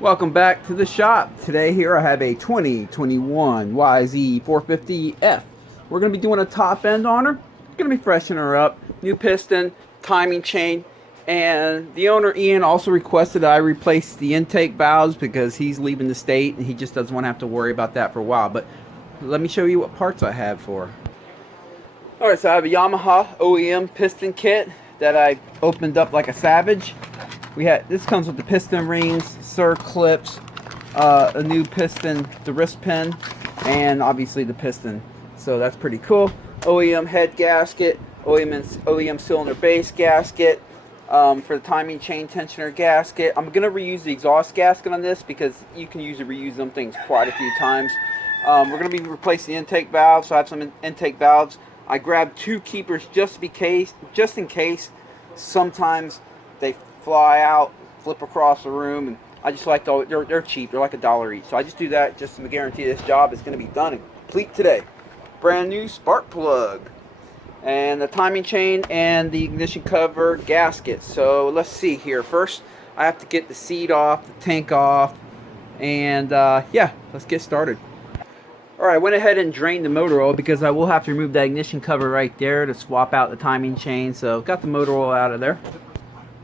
Welcome back to the shop. Today here I have a 2021 YZ450f. We're going to be doing a top end on her. Going to be freshening her up. New piston, timing chain, and the owner Ian also requested that I replace the intake valves because he's leaving the state and he just doesn't want to have to worry about that for a while. But let me show you what parts I have for her. Alright, so I have a Yamaha OEM piston kit that I opened up like a savage. This comes with the piston rings, clips, a new piston, the wrist pin, and obviously the piston. So that's pretty cool. OEM head gasket, OEM cylinder base gasket, for the timing chain tensioner gasket. I'm going to reuse the exhaust gasket on this because you can usually reuse them things quite a few times. We're going to be replacing the intake valves, so I have some intake valves. I grabbed two keepers just in case sometimes they fly out, flip across the room, and I just like they're cheap. They're like $1 each. So I just do that just to guarantee this job is going to be done and complete today. Brand new spark plug and the timing chain and the ignition cover gasket. So let's see here. First, I have to get the seat off, the tank off, and yeah, let's get started. Alright, I went ahead and drained the motor oil because I will have to remove that ignition cover right there to swap out the timing chain. So got the motor oil out of there.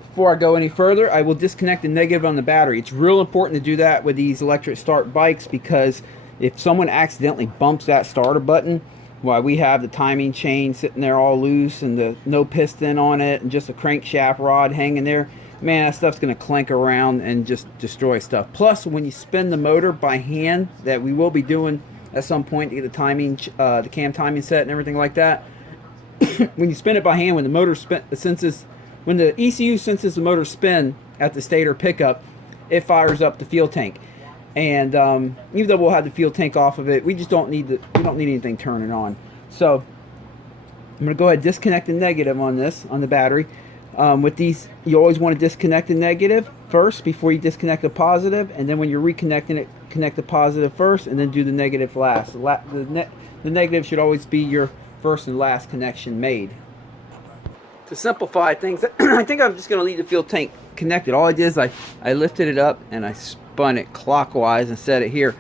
Before I go any further, I will disconnect the negative on the battery. It's real important to do that with these electric start bikes because if someone accidentally bumps that starter button while we have the timing chain sitting there all loose and the no piston on it and just a crankshaft rod hanging there, man, that stuff's going to clank around and just destroy stuff. Plus, when you spin the motor by hand, that we will be doing at some point to get the timing, the cam timing set and everything like that, when you spin it by hand, when the motor when the ECU senses the motor spin at the stator pickup, it fires up the fuel tank. And even though we'll have the fuel tank off of it, we don't need anything turning on. So I'm going to go ahead and disconnect the negative on the battery. With these, you always want to disconnect the negative first before you disconnect the positive, and then when you're reconnecting it, connect the positive first, and then do the negative last. The negative should always be your first and last connection made. To simplify things, I think I'm just going to leave the fuel tank connected. All I did is I lifted it up and I spun it clockwise and set it here.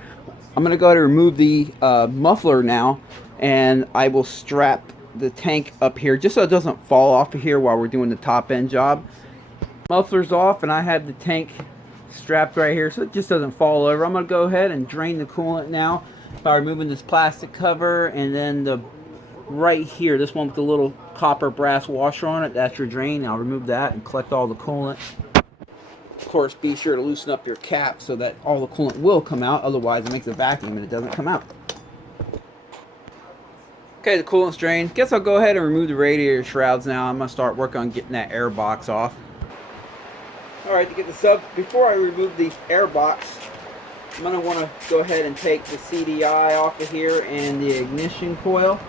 I'm going to go ahead and remove the muffler now, and I will strap the tank up here just so it doesn't fall off of here while we're doing the top end job. Muffler's off and I have the tank strapped right here so it just doesn't fall over. I'm going to go ahead and drain the coolant now by removing this plastic cover, and then the right here, this one with the little copper brass washer on it, that's your drain. I'll remove that and collect all the coolant. Of course, be sure to loosen up your cap so that all the coolant will come out, otherwise it makes a vacuum and it doesn't come out. Okay, the coolant's drained. Guess I'll go ahead and remove the radiator shrouds now. I'm going to start working on getting that air box off. Alright, to get the sub, before I remove the air box, I'm going to want to go ahead and take the CDI off of here and the ignition coil.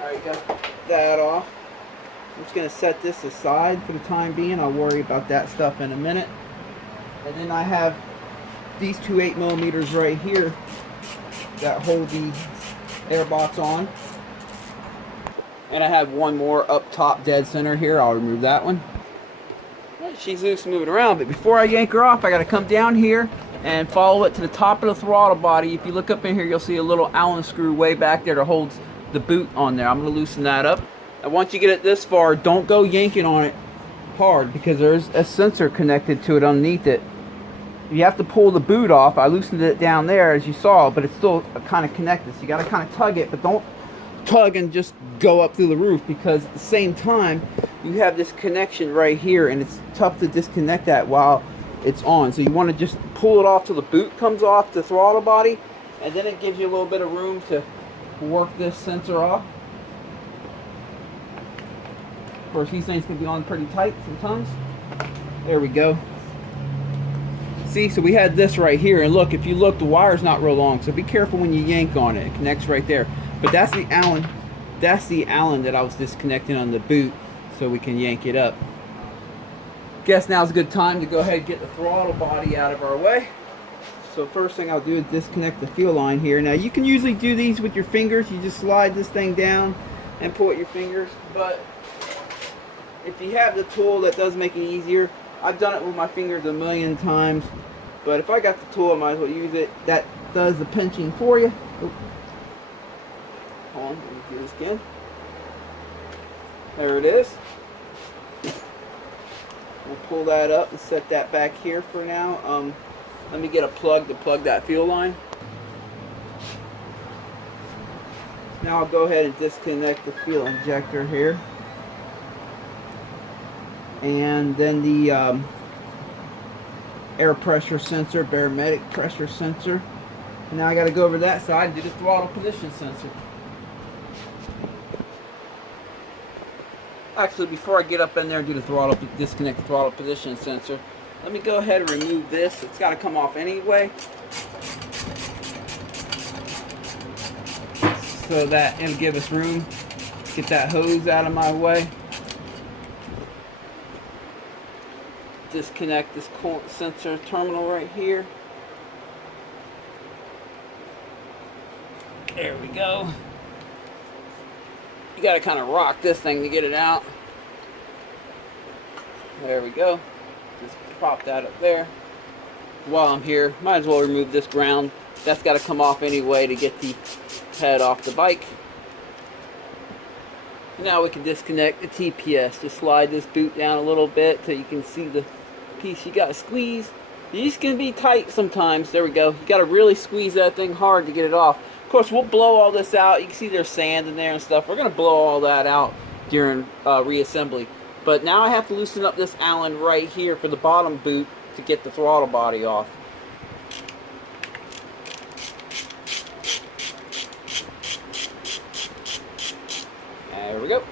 Alright, got that off. I'm just going to set this aside for the time being. I'll worry about that stuff in a minute. And then I have these two 8mm right here that hold the air box on. And I have one more up top dead center here. I'll remove that one. She's loose moving around, but before I yank her off, I got to come down here and follow it to the top of the throttle body. If you look up in here, you'll see a little Allen screw way back there that holds the boot on there. I'm going to loosen that up. And once you get it this far, don't go yanking on it hard because there's a sensor connected to it underneath it. You have to pull the boot off. I loosened it down there as you saw, but it's still kind of connected. So you got to kind of tug it, but don't tug and just go up through the roof, because at the same time you have this connection right here and it's tough to disconnect that while it's on. So you want to just pull it off till the boot comes off the throttle body, and then it gives you a little bit of room to work this sensor off. Of course, these things can be on pretty tight sometimes. There we go. See, so we had this right here, and look, if you look, the wire's not real long, so be careful when you yank on it. It connects right there. But that's the Allen that I was disconnecting on the boot so we can yank it up. Guess now's a good time to go ahead and get the throttle body out of our way. So first thing I'll do is disconnect the fuel line here. Now you can usually do these with your fingers. You just slide this thing down and pull with your fingers. But if you have the tool, that does make it easier. I've done it with my fingers a million times. But if I got the tool, I might as well use it. That does the pinching for you. Oop. Hold on, let me do this again. There it is. We'll pull that up and set that back here for now. Let me get a plug to plug that fuel line. Now I'll go ahead and disconnect the fuel injector here. And then the air pressure sensor, barometric pressure sensor. And now I got to go over that side and do the throttle position sensor. Actually, before I get up in there and do the throttle, disconnect the throttle position sensor, let me go ahead and remove this. It's got to come off anyway, so that it'll give us room. Get that hose out of my way. Disconnect this coolant sensor terminal right here. There we go. You got to kind of rock this thing to get it out. There we go. Just pop that up there. While I'm here, might as well remove this ground. That's got to come off anyway to get the head off the bike. Now we can disconnect the TPS. Just slide this boot down a little bit till you can see the piece you got to squeeze. These can be tight sometimes. There we go. You got to really squeeze that thing hard to get it off. Of course, we'll blow all this out. You can see there's sand in there and stuff. We're going to blow all that out during reassembly. But now I have to loosen up this Allen right here for the bottom boot to get the throttle body off. There we go.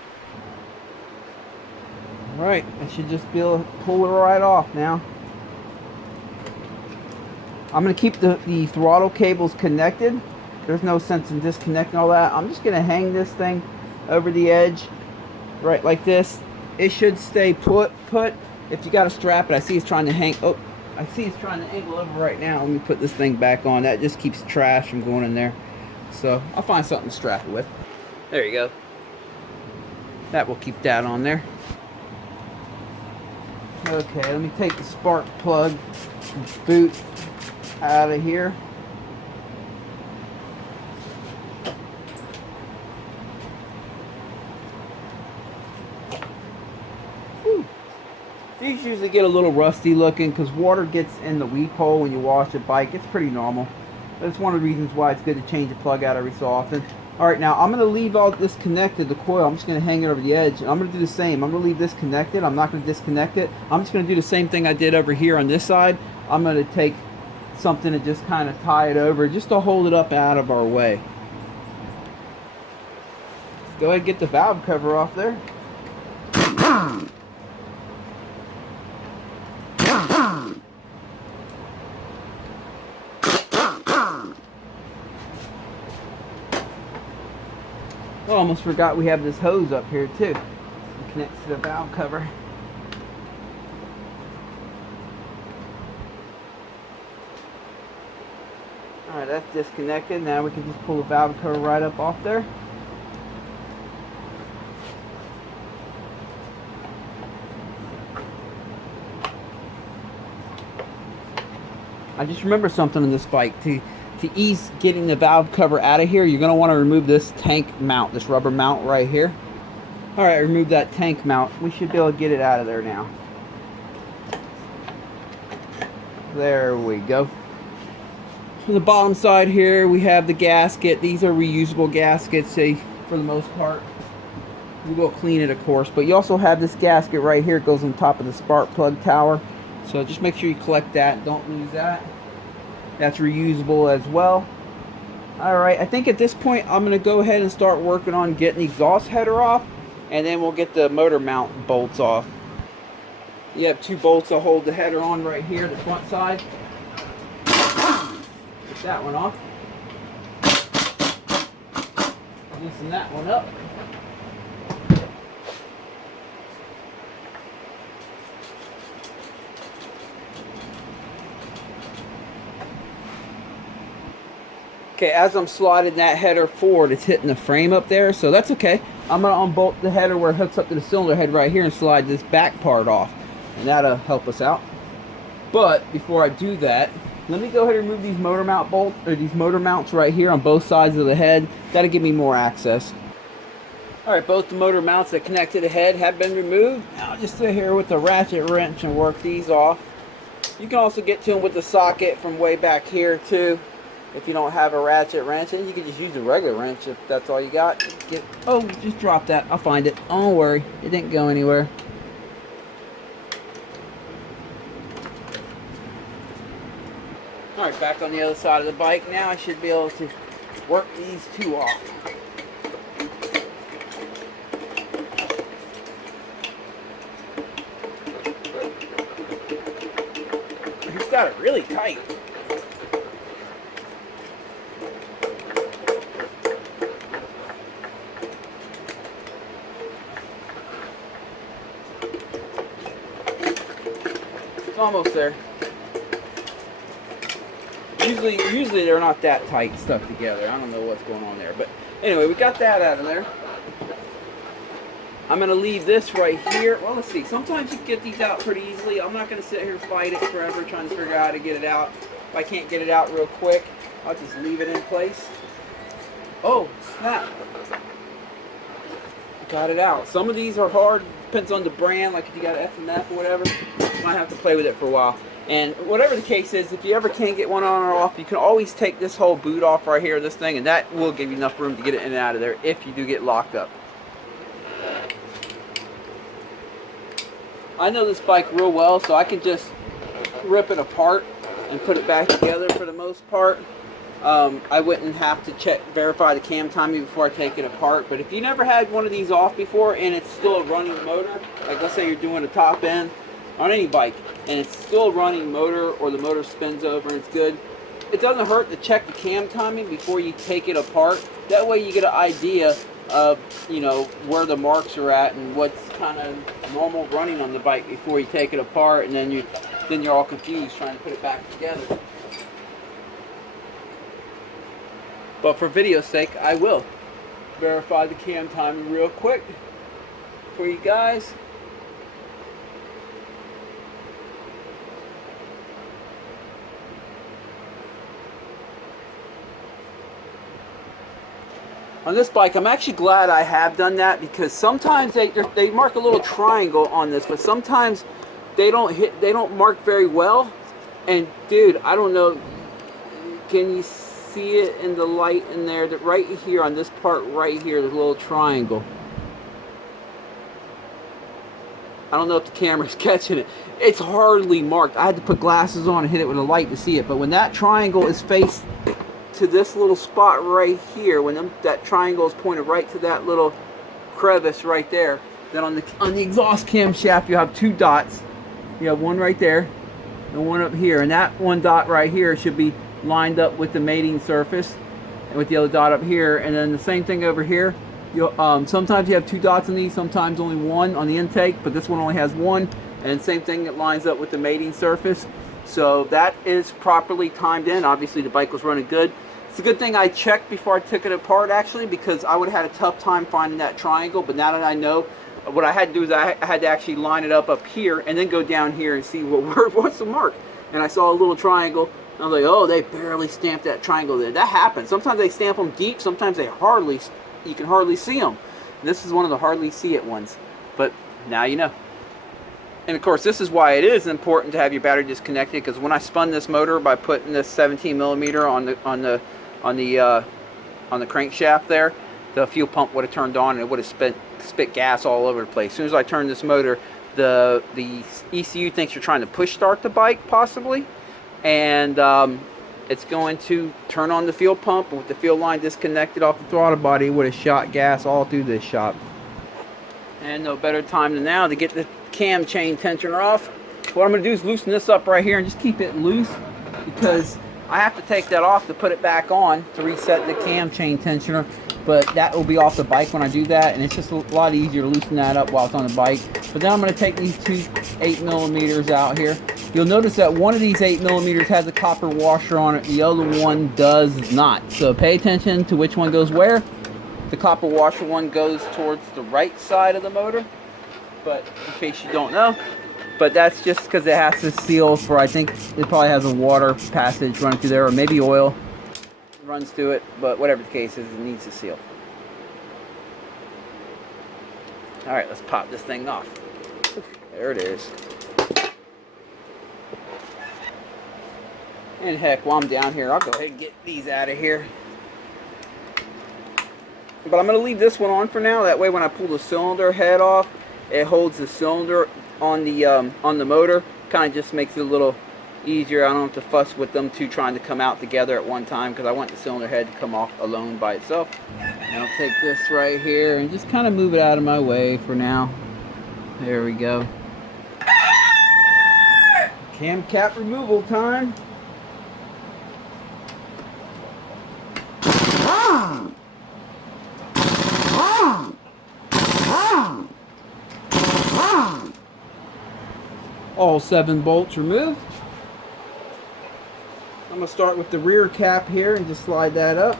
Alright, I should just be able to pull it right off now. I'm going to keep the throttle cables connected. There's no sense in disconnecting all that. I'm just going to hang this thing over the edge, right like this. It should stay put. If you got to strap it, I see it's trying to hang. Oh, I see it's trying to angle over right now. Let me put this thing back on. That just keeps trash from going in there. So I'll find something to strap it with. There you go. That will keep that on there. Okay, let me take the spark plug boot out of here. Whew. These usually get a little rusty looking because water gets in the weep hole when you wash a bike. It's pretty normal. That's one of the reasons why it's good to change the plug out every so often. Alright, now I'm going to leave all this connected, the coil. I'm just going to hang it over the edge. I'm going to do the same. I'm going to leave this connected. I'm not going to disconnect it. I'm just going to do the same thing I did over here on this side. I'm going to take something and just kind of tie it over just to hold it up out of our way. Let's go ahead and get the valve cover off there. Oh, almost forgot we have this hose up here too. It connects to the valve cover. Alright, that's disconnected. Now we can just pull the valve cover right up off there. I just remember something on this bike. To ease getting the valve cover out of here, you're going to want to remove this tank mount, this rubber mount right here. Alright, remove that tank mount. We should be able to get it out of there now. There we go. On the bottom side here, we have the gasket. These are reusable gaskets, for the most part. We will clean it, of course. But you also have this gasket right here. It goes on top of the spark plug tower. So just make sure you collect that. Don't lose that. That's reusable as well. Alright, I think at this point I'm going to go ahead and start working on getting the exhaust header off. And then we'll get the motor mount bolts off. You have two bolts that hold the header on right here, the front side. Get that one off. Loosen that one up. Okay, as I'm sliding that header forward, it's hitting the frame up there, so that's okay. I'm going to unbolt the header where it hooks up to the cylinder head right here and slide this back part off, and that'll help us out. But before I do that, let me go ahead and remove these motor mount bolts, or these motor mounts right here on both sides of the head. That'll give me more access. Alright, both the motor mounts that connect to the head have been removed. Now I'll just sit here with the ratchet wrench and work these off. You can also get to them with the socket from way back here too. If you don't have a ratchet wrench, and you can just use a regular wrench if that's all you got. Oh, just drop that. I'll find it. Don't worry. It didn't go anywhere. Alright, back on the other side of the bike now. I should be able to work these two off. He's got it really tight. It's almost there. Usually they're not that tight stuck together. I don't know what's going on there. But anyway, we got that out of there. I'm going to leave this right here. Well, let's see. Sometimes you can get these out pretty easily. I'm not going to sit here and fight it forever trying to figure out how to get it out. If I can't get it out real quick, I'll just leave it in place. Oh, snap. Got it out. Some of these are hard. Depends on the brand. Like if you got an F&F or whatever, you might have to play with it for a while. And whatever the case is, if you ever can't get one on or off, you can always take this whole boot off right here, this thing, and that will give you enough room to get it in and out of there if you do get locked up. I know this bike real well, so I can just rip it apart and put it back together for the most part. I wouldn't have to verify the cam timing before I take it apart. But if you never had one of these off before and it's still a running motor, like let's say you're doing a top end on any bike and it's still a running motor, or the motor spins over and it's good, it doesn't hurt to check the cam timing before you take it apart. That way you get an idea of, you know, where the marks are at and what's kind of normal running on the bike before you take it apart, and then you're all confused trying to put it back together. But for video's sake, I will verify the cam timing real quick for you guys. On this bike, I'm actually glad I have done that, because sometimes they mark a little triangle on this, but sometimes they don't mark very well. And dude, I don't know, can you see it in the light in there? That right here on this part right here, there's a little triangle. I don't know if the camera's catching it. It's hardly marked. I had to put glasses on and hit it with a light to see it. But when that triangle is faced to this little spot right here, when that triangle is pointed right to that little crevice right there, then on the exhaust camshaft you have two dots. You have one right there and one up here, and that one dot right here should be lined up with the mating surface, and with the other dot up here. And then the same thing over here. Sometimes you have two dots on these, sometimes only one on the intake, but this one only has one. And same thing, it lines up with the mating surface. So that is properly timed in. Obviously the bike was running good. It's a good thing I checked before I took it apart, actually, because I would have had a tough time finding that triangle. But now that I know, what I had to do is I had to actually line it up here and then go down here and see what's the mark. And I saw a little triangle. I was like, oh, they barely stamped that triangle there. That happens. Sometimes they stamp them deep. Sometimes you can hardly see them. This is one of the hardly see it ones. But now you know. And of course, this is why it is important to have your battery disconnected, because when I spun this motor by putting this 17 millimeter on the crankshaft there, the fuel pump would have turned on and it would have spit gas all over the place. As soon as I turned this motor, the ECU thinks you're trying to push start the bike possibly, and it's going to turn on the fuel pump. And with the fuel line disconnected off the throttle body, it would have shot gas all through this shop. And no better time than now to get the cam chain tensioner off. What I'm going to do is loosen this up right here and just keep it loose, because I have to take that off to put it back on to reset the cam chain tensioner, but that will be off the bike when I do that, and it's just a lot easier to loosen that up while it's on the bike. But then I'm going to take these two 8 millimeters out here, you'll notice that one of these 8mm has a copper washer on it, the other one does not. So pay attention to which one goes where. The copper washer one goes towards the right side of the motor, but in case you don't know. But that's just because it has to seal for, I think it probably has a water passage running through there, or maybe oil runs through it, but whatever the case is, it needs to seal. Alright, let's pop this thing off. There it is. And heck, while I'm down here, I'll go ahead and get these out of here. But I'm going to leave this one on for now. That way when I pull the cylinder head off, it holds the cylinder on the motor. Kind of just makes it a little easier. I don't have to fuss with them two trying to come out together at one time, because I want the cylinder head to come off alone by itself. And I'll take this right here and just kind of move it out of my way for now. There we go. Cam cap removal time. All 7 bolts removed. I'm going to start with the rear cap here and just slide that up.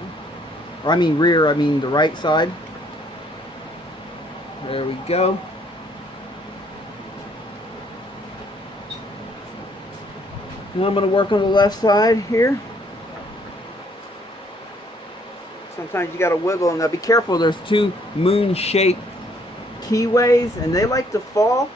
Or I mean rear, I mean the right side. There we go. Now I'm going to work on the left side here. Sometimes you got to wiggle, and now be careful, there's 2 moon-shaped keyways, and they like to fall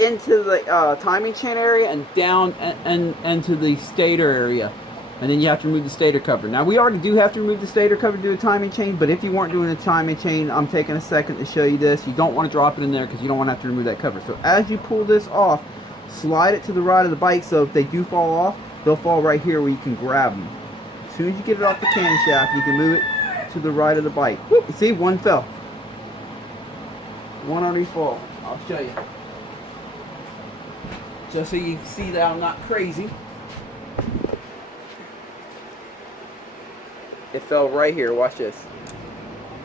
into the timing chain area and down and into the stator area, and then you have to remove the stator cover. Now we already do have to remove the stator cover to do a timing chain, but if you weren't doing a timing chain, I'm taking a second to show you this. You don't want to drop it in there because you don't want to have to remove that cover. So as you pull this off, slide it to the right of the bike, so if they do fall off, they'll fall right here where you can grab them. As soon as you get it off the camshaft, you can move it to the right of the bike. Whoop, see, one fell. One already fall. I'll show you. Just so you can see that I'm not crazy. It fell right here. Watch this.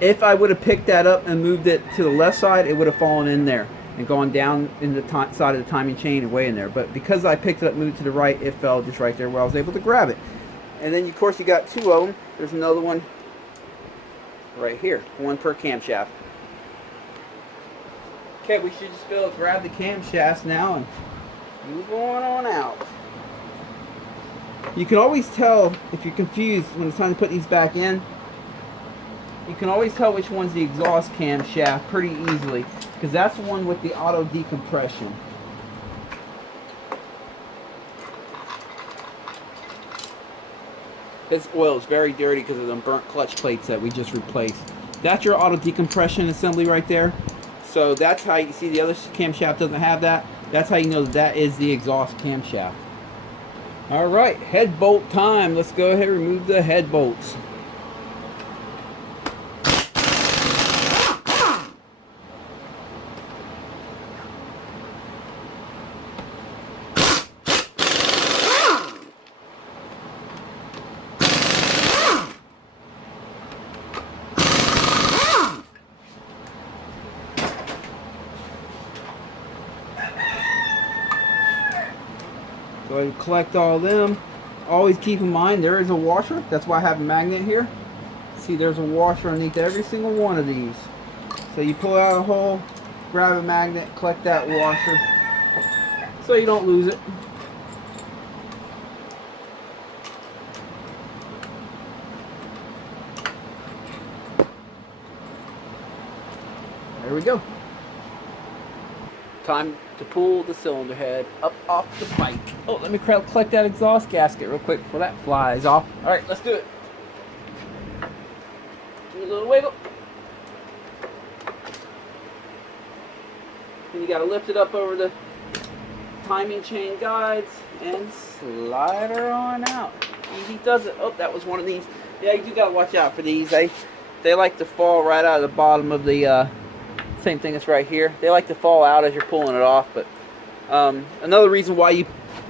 If I would have picked that up and moved it to the left side, it would have fallen in there and gone down in the side of the timing chain and way in there. But because I picked it up, moved to the right, it fell just right there where I was able to grab it. And then, of course, you got 2 of them. There's another one right here. 1 per camshaft. Okay, we should just be able to grab the camshafts now and move on out. You can always tell if you're confused when it's time to put these back in. You can always tell which one's the exhaust camshaft pretty easily, because that's the one with the auto decompression. This oil is very dirty because of them burnt clutch plates that we just replaced. That's your auto decompression assembly right there. So that's how you see the other camshaft doesn't have that. That's how you know that is the exhaust camshaft. Alright, head bolt time. Let's go ahead and remove the head bolts. Go ahead and collect all of them. Always keep in mind there is a washer. That's why I have a magnet here. See, there's a washer underneath every single one of these. So you pull out a hole, grab a magnet, collect that washer so you don't lose it. There we go. Time to pull the cylinder head up off the bike. Oh, let me collect that exhaust gasket real quick before that flies off. All right, let's do it. Give me a little wiggle. Then you got to lift it up over the timing chain guides and slide her on out. Easy does it. Oh, that was one of these. Yeah, you got to watch out for these. They like to fall right out of the bottom of the same thing as right here. They like to fall out as you're pulling it off. But another reason why you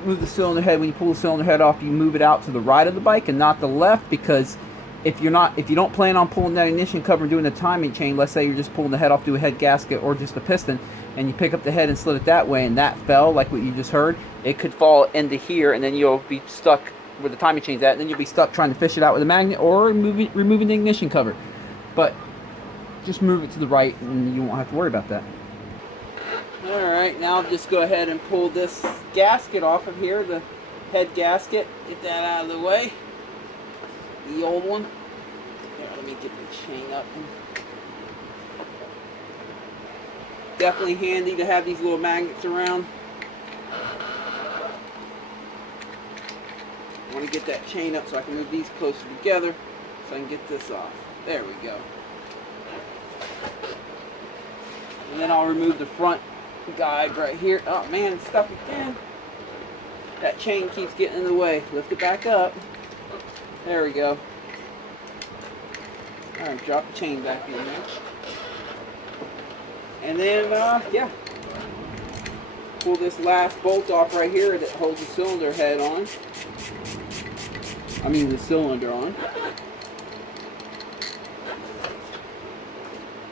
move the cylinder head, when you pull the cylinder head off, you move it out to the right of the bike and not the left, because if you don't plan on pulling that ignition cover and doing the timing chain, let's say you're just pulling the head off, do a head gasket or just a piston, and you pick up the head and slid it that way, and that fell like what you just heard, it could fall into here, and then you'll be stuck where the timing chain's at, and then you'll be stuck trying to fish it out with a magnet or removing the ignition cover. But just move it to the right, and you won't have to worry about that. Alright, now I'll just go ahead and pull this gasket off of here, the head gasket. Get that out of the way. The old one. Here, let me get the chain up. Definitely handy to have these little magnets around. I want to get that chain up so I can move these closer together so I can get this off. There we go. And then I'll remove the front guide right here. Oh man, it's stuck again. That chain keeps getting in the way. Lift it back up. There we go. Alright, drop the chain back in there. And then, yeah. Pull this last bolt off right here that holds the cylinder head on. I mean the cylinder on.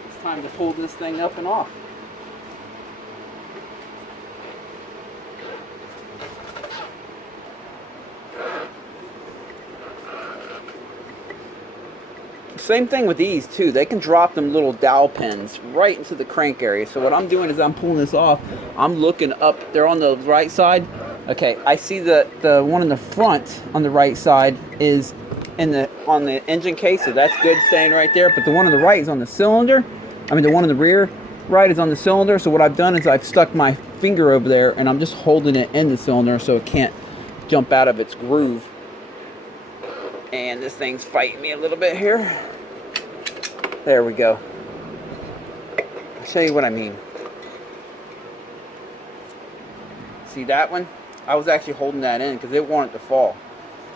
It's time to pull this thing up and off. Same thing with these too. They can drop them little dowel pins right into the crank area. So what I'm doing is I'm pulling this off. I'm looking up. They're on the right side. Okay, I see the one in the front on the right side is on the engine case, so that's good staying right there. But the one on the right is on the cylinder. I mean, the one in the rear right is on the cylinder. So what I've done is I've stuck my finger over there and I'm just holding it in the cylinder so it can't jump out of its groove. And this thing's fighting me a little bit here. There we go. I'll show you what I mean. See that one? I was actually holding that in because it wanted to fall.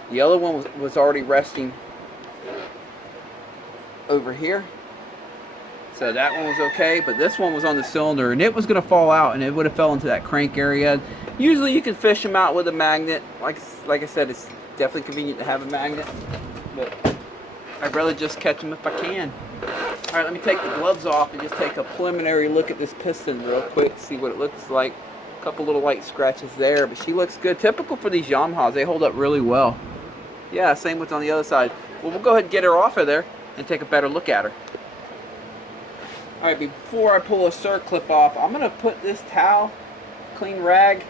The other one was already resting over here. So that one was okay, but this one was on the cylinder and it was going to fall out and it would have fell into that crank area. Usually you can fish them out with a magnet. Like I said, it's definitely convenient to have a magnet, but I'd rather just catch them if I can. Alright, let me take the gloves off and just take a preliminary look at this piston real quick, see what it looks like. A couple little light scratches there, but she looks good. Typical for these Yamahas, they hold up really well. Yeah, same with on the other side. Well, we'll go ahead and get her off of there and take a better look at her. Alright, before I pull a circlip off, I'm going to put this towel, clean rag,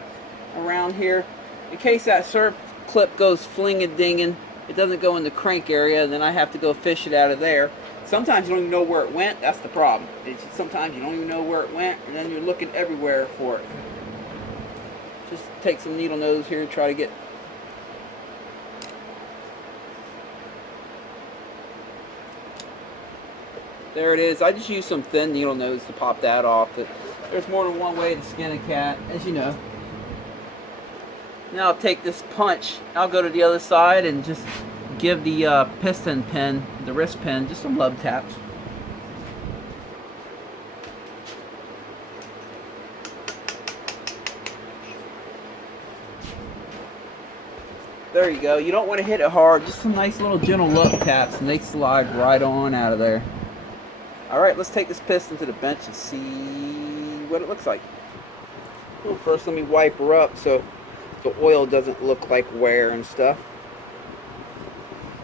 around here in case that circlip goes flinging-dinging. It doesn't go in the crank area, and then I have to go fish it out of there. Sometimes you don't even know where it went. That's the problem. Sometimes you don't even know where it went, and then you're looking everywhere for it. Just take some needle nose here and try to get. There it is. I just used some thin needle nose to pop that off. But there's more than one way to skin a cat, as you know. Now I'll take this punch. I'll go to the other side and just give the piston pin, the wrist pin, just some love taps. There you go. You don't want to hit it hard. Just some nice little gentle love taps and they slide right on out of there. Alright, let's take this piston to the bench and see what it looks like. Well, first let me wipe her up so the oil doesn't look like wear and stuff.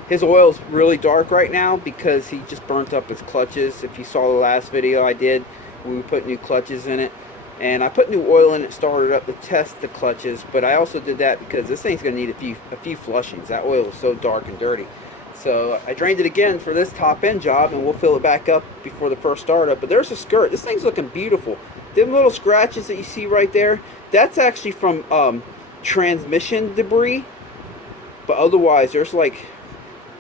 His oil's really dark right now because he just burnt up his clutches. If you saw the last video I did, we put new clutches in it. And I put new oil in it, started up to test the clutches, but I also did that because this thing's going to need a few flushings. That oil is so dark and dirty. So I drained it again for this top end job, and we'll fill it back up before the first startup. But there's a skirt. This thing's looking beautiful. Them little scratches that you see right there, that's actually from transmission debris. But otherwise, there's like,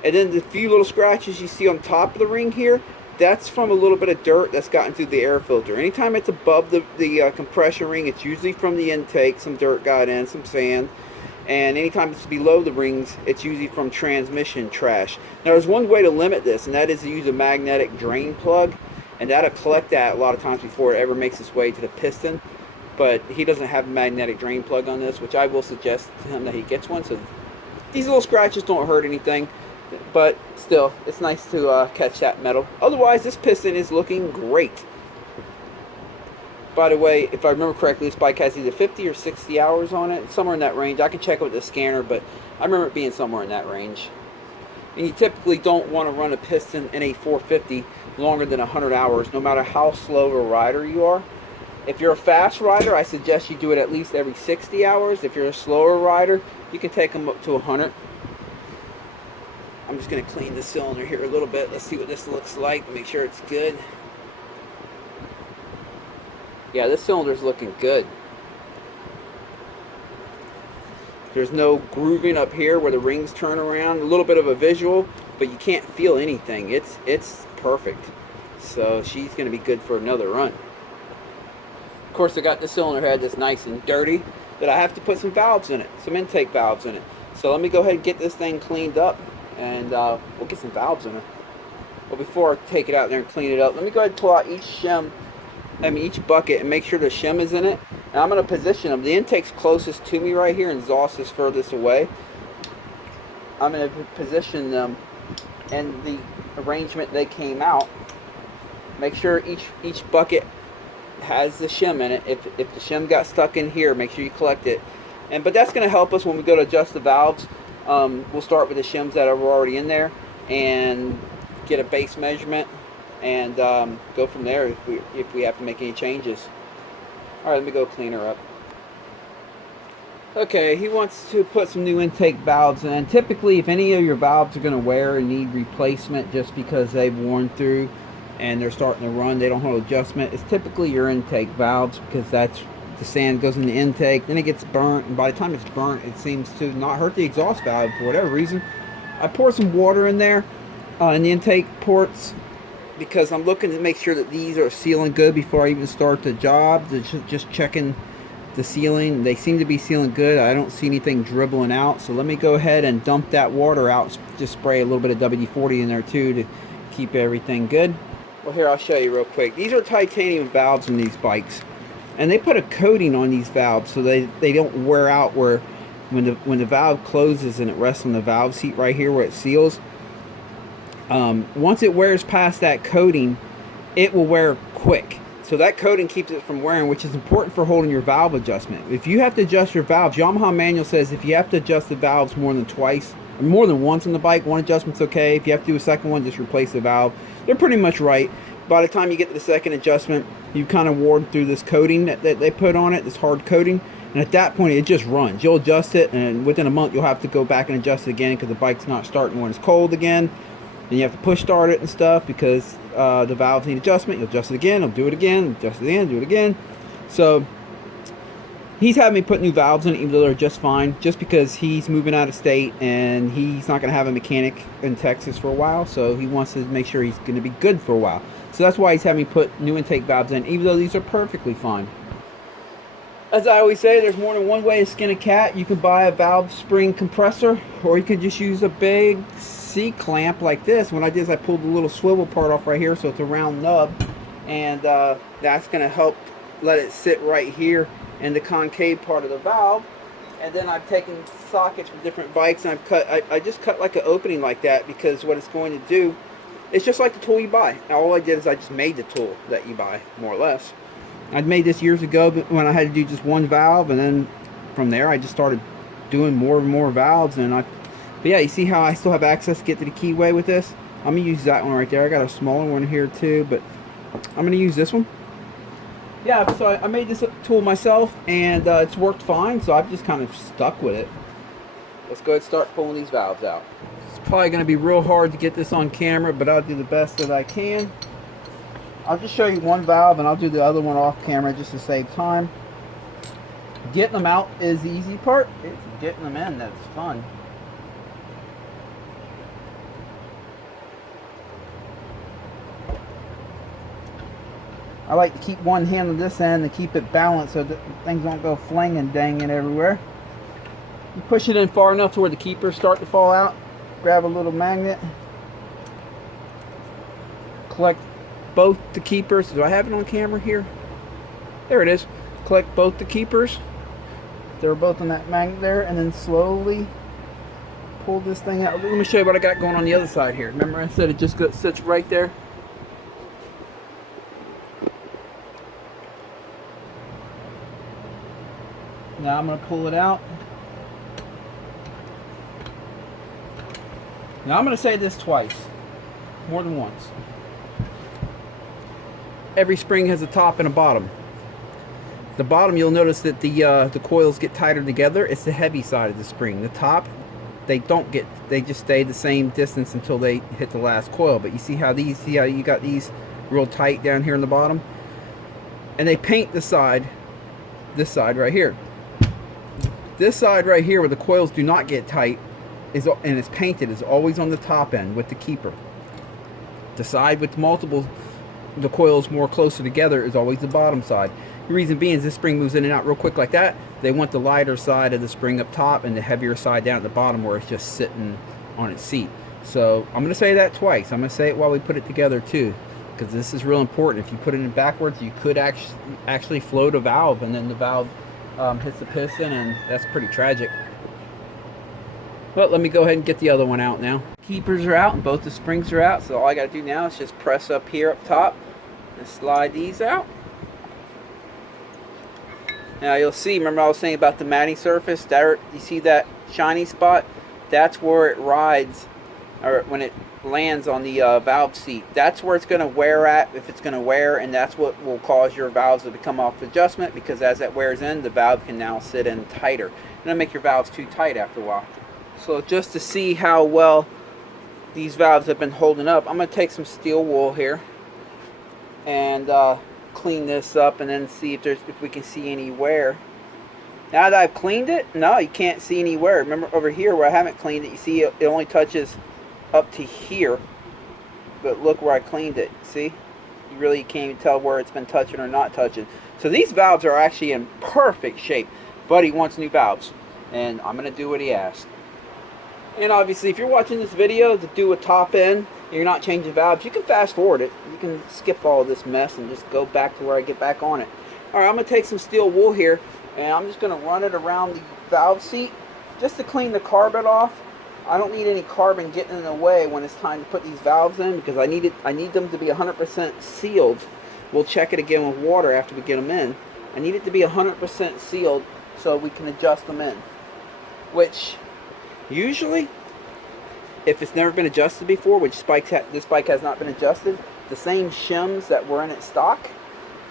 and then the few little scratches you see on top of the ring here, that's from a little bit of dirt that's gotten through the air filter. Anytime it's above the compression ring, it's usually from the intake. Some dirt got in, some sand. And anytime it's below the rings, it's usually from transmission trash. Now there's one way to limit this, and that is to use a magnetic drain plug. And that'll collect that a lot of times before it ever makes its way to the piston. But he doesn't have a magnetic drain plug on this, which I will suggest to him that he gets one. So these little scratches don't hurt anything. But still, it's nice to catch that metal. Otherwise, this piston is looking great. By the way, if I remember correctly, this bike has either 50 or 60 hours on it, somewhere in that range. I can check it with the scanner, but I remember it being somewhere in that range. And you typically don't want to run a piston in a 450 longer than 100 hours, no matter how slow a rider you are. If you're a fast rider, I suggest you do it at least every 60 hours. If you're a slower rider, you can take them up to 100. I'm just going to clean the cylinder here a little bit. Let's see what this looks like, make sure it's good. Yeah, this cylinder's looking good. There's no grooving up here where the rings turn around. A little bit of a visual, but you can't feel anything. It's perfect. So she's going to be good for another run. Of course, I got the cylinder head that's nice and dirty, but I have to put some valves in it, some intake valves in it. So let me go ahead and get this thing cleaned up, and we'll get some valves in it. But before I take it out there and clean it up, let me go ahead and pull out each bucket and make sure the shim is in it. And I'm going to position them. The intake's closest to me right here and exhaust is furthest away. I'm going to position them in the arrangement they came out. Make sure each bucket has the shim in it. If the shim got stuck in here, make sure you collect it. But that's going to help us when we go to adjust the valves. We'll start with the shims that are already in there and get a base measurement and go from there if we have to make any changes. Alright, let me go clean her up. Okay, he wants to put some new intake valves in. And typically, if any of your valves are going to wear and need replacement just because they've worn through and they're starting to run, they don't hold adjustment, it's typically your intake valves, because that's the sand goes in the intake, then it gets burnt, and by the time it's burnt, it seems to not hurt the exhaust valve for whatever reason. I pour some water in there in the intake ports, because I'm looking to make sure that these are sealing good before I even start the job. Just checking the sealing. They seem to be sealing good. I don't see anything dribbling out. So let me go ahead and dump that water out. Just spray a little bit of WD-40 in there too to keep everything good. Well, here, I'll show you real quick. These are titanium valves in these bikes. And they put a coating on these valves so they don't wear out, where when the valve closes and it rests on the valve seat right here where it seals. Once it wears past that coating, it will wear quick. So that coating keeps it from wearing, which is important for holding your valve adjustment. If you have to adjust your valves, Yamaha manual says if you have to adjust the valves more than twice, or more than once on the bike, one adjustment's okay. If you have to do a second one, just replace the valve. They're pretty much right. By the time you get to the second adjustment, you've kind of worn through this coating that they put on it, this hard coating. And at that point, it just runs. You'll adjust it, and within a month, you'll have to go back and adjust it again because the bike's not starting when it's cold again. Then you have to push start it and stuff because the valves need adjustment. You'll adjust it again, you'll do it again, adjust it again, do it again. So he's having me put new valves in it, even though they're just fine, just because he's moving out of state and he's not going to have a mechanic in Texas for a while. So he wants to make sure he's going to be good for a while. So that's why he's having me put new intake valves in, even though these are perfectly fine. As I always say, there's more than one way to skin a cat. You can buy a valve spring compressor, or you can just use a big C-clamp like this. What I did is I pulled the little swivel part off right here, so it's a round nub, and that's going to help let it sit right here in the concave part of the valve. And then I've taken sockets from different bikes and I just cut like an opening like that, because what it's going to do, it's just like the tool you buy. Now, all I did is I just made the tool that you buy, more or less. I'd made this years ago, but when I had to do just one valve, and then from there I just started doing more and more valves. But yeah, you see how I still have access to get to the keyway with this? I'm going to use that one right there. I got a smaller one here too, but I'm going to use this one. Yeah, so I made this tool myself, and it's worked fine, so I've just kind of stuck with it. Let's go ahead and start pulling these valves out. It's probably going to be real hard to get this on camera, but I'll do the best that I can. I'll just show you one valve, and I'll do the other one off camera just to save time. Getting them out is the easy part. It's getting them in that's fun. I like to keep one hand on this end and keep it balanced so that things don't go flinging and danging everywhere. You push it in far enough to where the keepers start to fall out. Grab a little magnet. Collect both the keepers. Do I have it on camera here? There it is. Collect both the keepers. They're both on that magnet there, and then slowly pull this thing out. Let me show you what I got going on the other side here. Remember I said it just sits right there? Now I'm going to pull it out. Now I'm going to say this twice, more than once. Every spring has a top and a bottom. The bottom, you'll notice that the coils get tighter together. It's the heavy side of the spring. The top, they just stay the same distance until they hit the last coil. But you see how you got these real tight down here in the bottom? And they paint the side, this side right here. This side right here where the coils do not get tight and it's painted is always on the top end with the keeper. The side with the coils more closer together is always the bottom side. The reason being is this spring moves in and out real quick like that. They want the lighter side of the spring up top and the heavier side down at the bottom where it's just sitting on its seat. So I'm going to say that twice. I'm going to say it while we put it together too, because this is real important. If you put it in backwards, you could actually float a valve, and then the valve hits the piston, and that's pretty tragic. But let me go ahead and get the other one out now. Keepers are out and both the springs are out, so all I got to do now is just press up here up top and slide these out. Now you'll see, remember I was saying about the matting surface? There, you see that shiny spot? That's where it rides, or when it lands on the valve seat. That's where it's going to wear at, if it's going to wear, and that's what will cause your valves to come off adjustment, because as that wears in, the valve can now sit in tighter. And it'll make your valves too tight after a while. So just to see how well these valves have been holding up, I'm going to take some steel wool here and clean this up, and then see if we can see any wear. Now that I've cleaned it, no, you can't see any wear. Remember over here where I haven't cleaned it, you see it only touches up to here, but look where I cleaned it. See, you really can't even tell where it's been touching or not touching. So these valves are actually in perfect shape. Buddy wants new valves, and I'm going to do what he asks. And obviously, if you're watching this video to do a top end, and you're not changing valves, you can fast forward it. You can skip all of this mess and just go back to where I get back on it. Alright, I'm going to take some steel wool here, and I'm just going to run it around the valve seat just to clean the carbon off. I don't need any carbon getting in the way when it's time to put these valves in, because I need them to be 100% sealed. We'll check it again with water after we get them in. I need it to be 100% sealed so we can adjust them in. Which, usually, if it's never been adjusted before, which this bike has not been adjusted, the same shims that were in its stock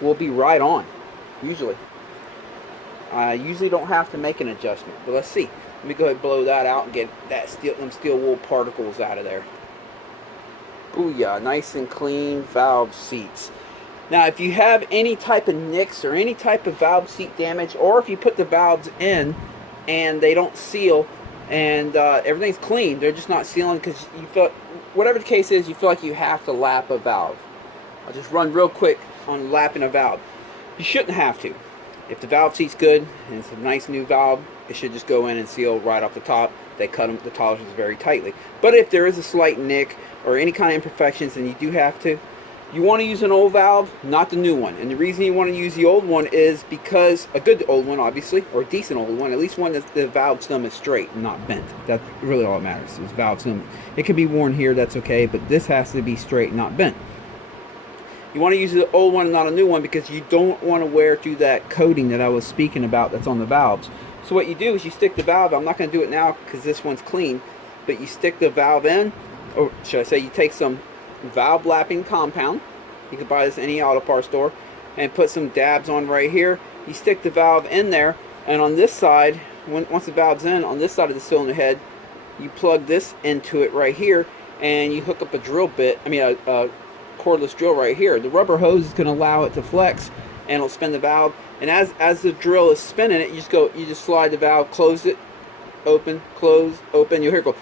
will be right on, usually. I usually don't have to make an adjustment, but let's see. Let me go ahead and blow that out and get them steel wool particles out of there. Booyah, nice and clean valve seats. Now, if you have any type of nicks or any type of valve seat damage, or if you put the valves in and they don't seal, and everything's clean, they're just not sealing because you feel, whatever the case is, you feel like you have to lap a valve. I'll just run real quick on lapping a valve. You shouldn't have to. If the valve seat's good and it's a nice new valve, it should just go in and seal right off the top. They cut them, the tolerances very tightly. But if there is a slight nick or any kind of imperfections, then you do have to. You want to use an old valve, not the new one. And the reason you want to use the old one is because, a good old one obviously, or a decent old one, at least one that the valve stem is straight and not bent. That's really all that matters, is valve stem. It can be worn here, that's okay, but this has to be straight, not bent. You want to use the old one and not a new one, because you don't want to wear through that coating that I was speaking about that's on the valves. So what you do is you stick the valve, I'm not going to do it now because this one's clean, but you stick the valve in, or should I say you take some valve lapping compound, you can buy this at any auto parts store, and put some dabs on right here. You stick the valve in there, and on this side, once the valve's in, on this side of the cylinder head, you plug this into it right here, and you hook up a drill bit, a cordless drill right here. The rubber hose is going to allow it to flex, and it'll spin the valve, and as the drill is spinning it, you just slide the valve, close it, open, close, open, you'll hear it go.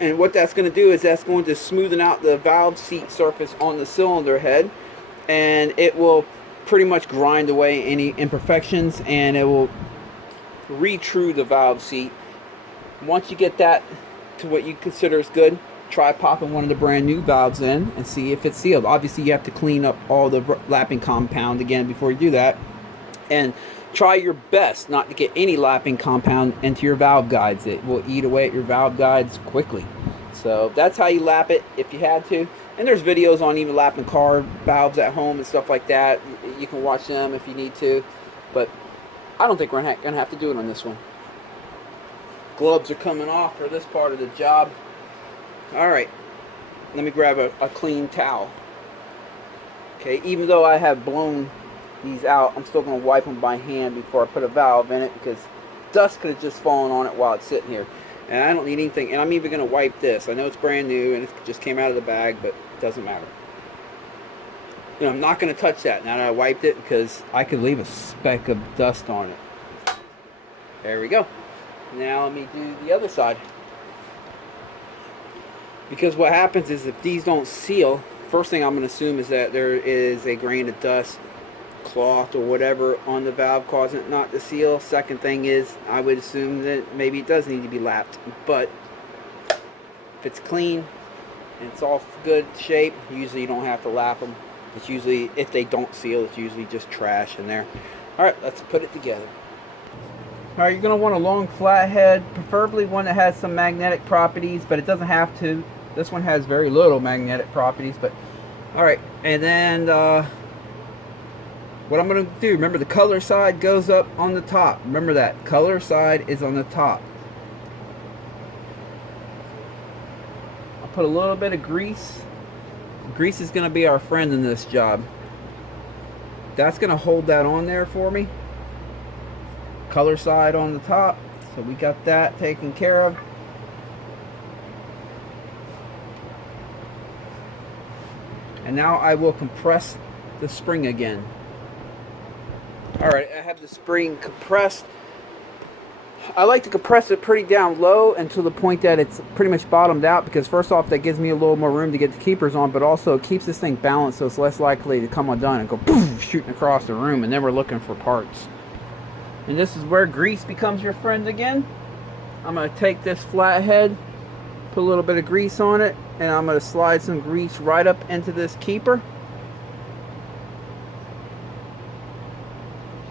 And what that's going to do is that's going to smoothen out the valve seat surface on the cylinder head, and it will pretty much grind away any imperfections, and it will re-true the valve seat. Once you get that to what you consider is good, try popping one of the brand new valves in and see if it's sealed. Obviously you have to clean up all the lapping compound again before you do that, and try your best not to get any lapping compound into your valve guides. It will eat away at your valve guides quickly. So that's how you lap it if you had to. And there's videos on even lapping car valves at home and stuff like that. You can watch them if you need to. But I don't think we're going to have to do it on this one. Gloves are coming off for this part of the job. Alright, let me grab a clean towel. Okay, even though I have blown these out, I'm still going to wipe them by hand before I put a valve in it, because dust could have just fallen on it while it's sitting here. And I don't need anything, and I'm even going to wipe this. I know it's brand new and it just came out of the bag, but it doesn't matter. You know, I'm not going to touch that now that I wiped it, because I could leave a speck of dust on it. There we go. Now let me do the other side. Because what happens is if these don't seal, first thing I'm going to assume is that there is a grain of dust, cloth, or whatever on the valve causing it not to seal. Second thing is I would assume that maybe it does need to be lapped. But if it's clean and it's all good shape, usually you don't have to lap them. It's usually, if they don't seal, it's usually just trash in there. Alright, let's put it together. Alright, you're going to want a long flathead, preferably one that has some magnetic properties, but it doesn't have to. This one has very little magnetic properties, but alright. And then what I'm going to do, remember the color side goes up on the top. Remember that. Color side is on the top. I'll put a little bit of grease. Grease is going to be our friend in this job. That's going to hold that on there for me. Color side on the top, so we got that taken care of. And now I will compress the spring again. Alright, I have the spring compressed. I like to compress it pretty down low until the point that it's pretty much bottomed out, because first off, that gives me a little more room to get the keepers on, but also it keeps this thing balanced so it's less likely to come undone and go poof, shooting across the room, and then we're looking for parts. And this is where grease becomes your friend again. I'm going to take this flathead, put a little bit of grease on it, and I'm going to slide some grease right up into this keeper.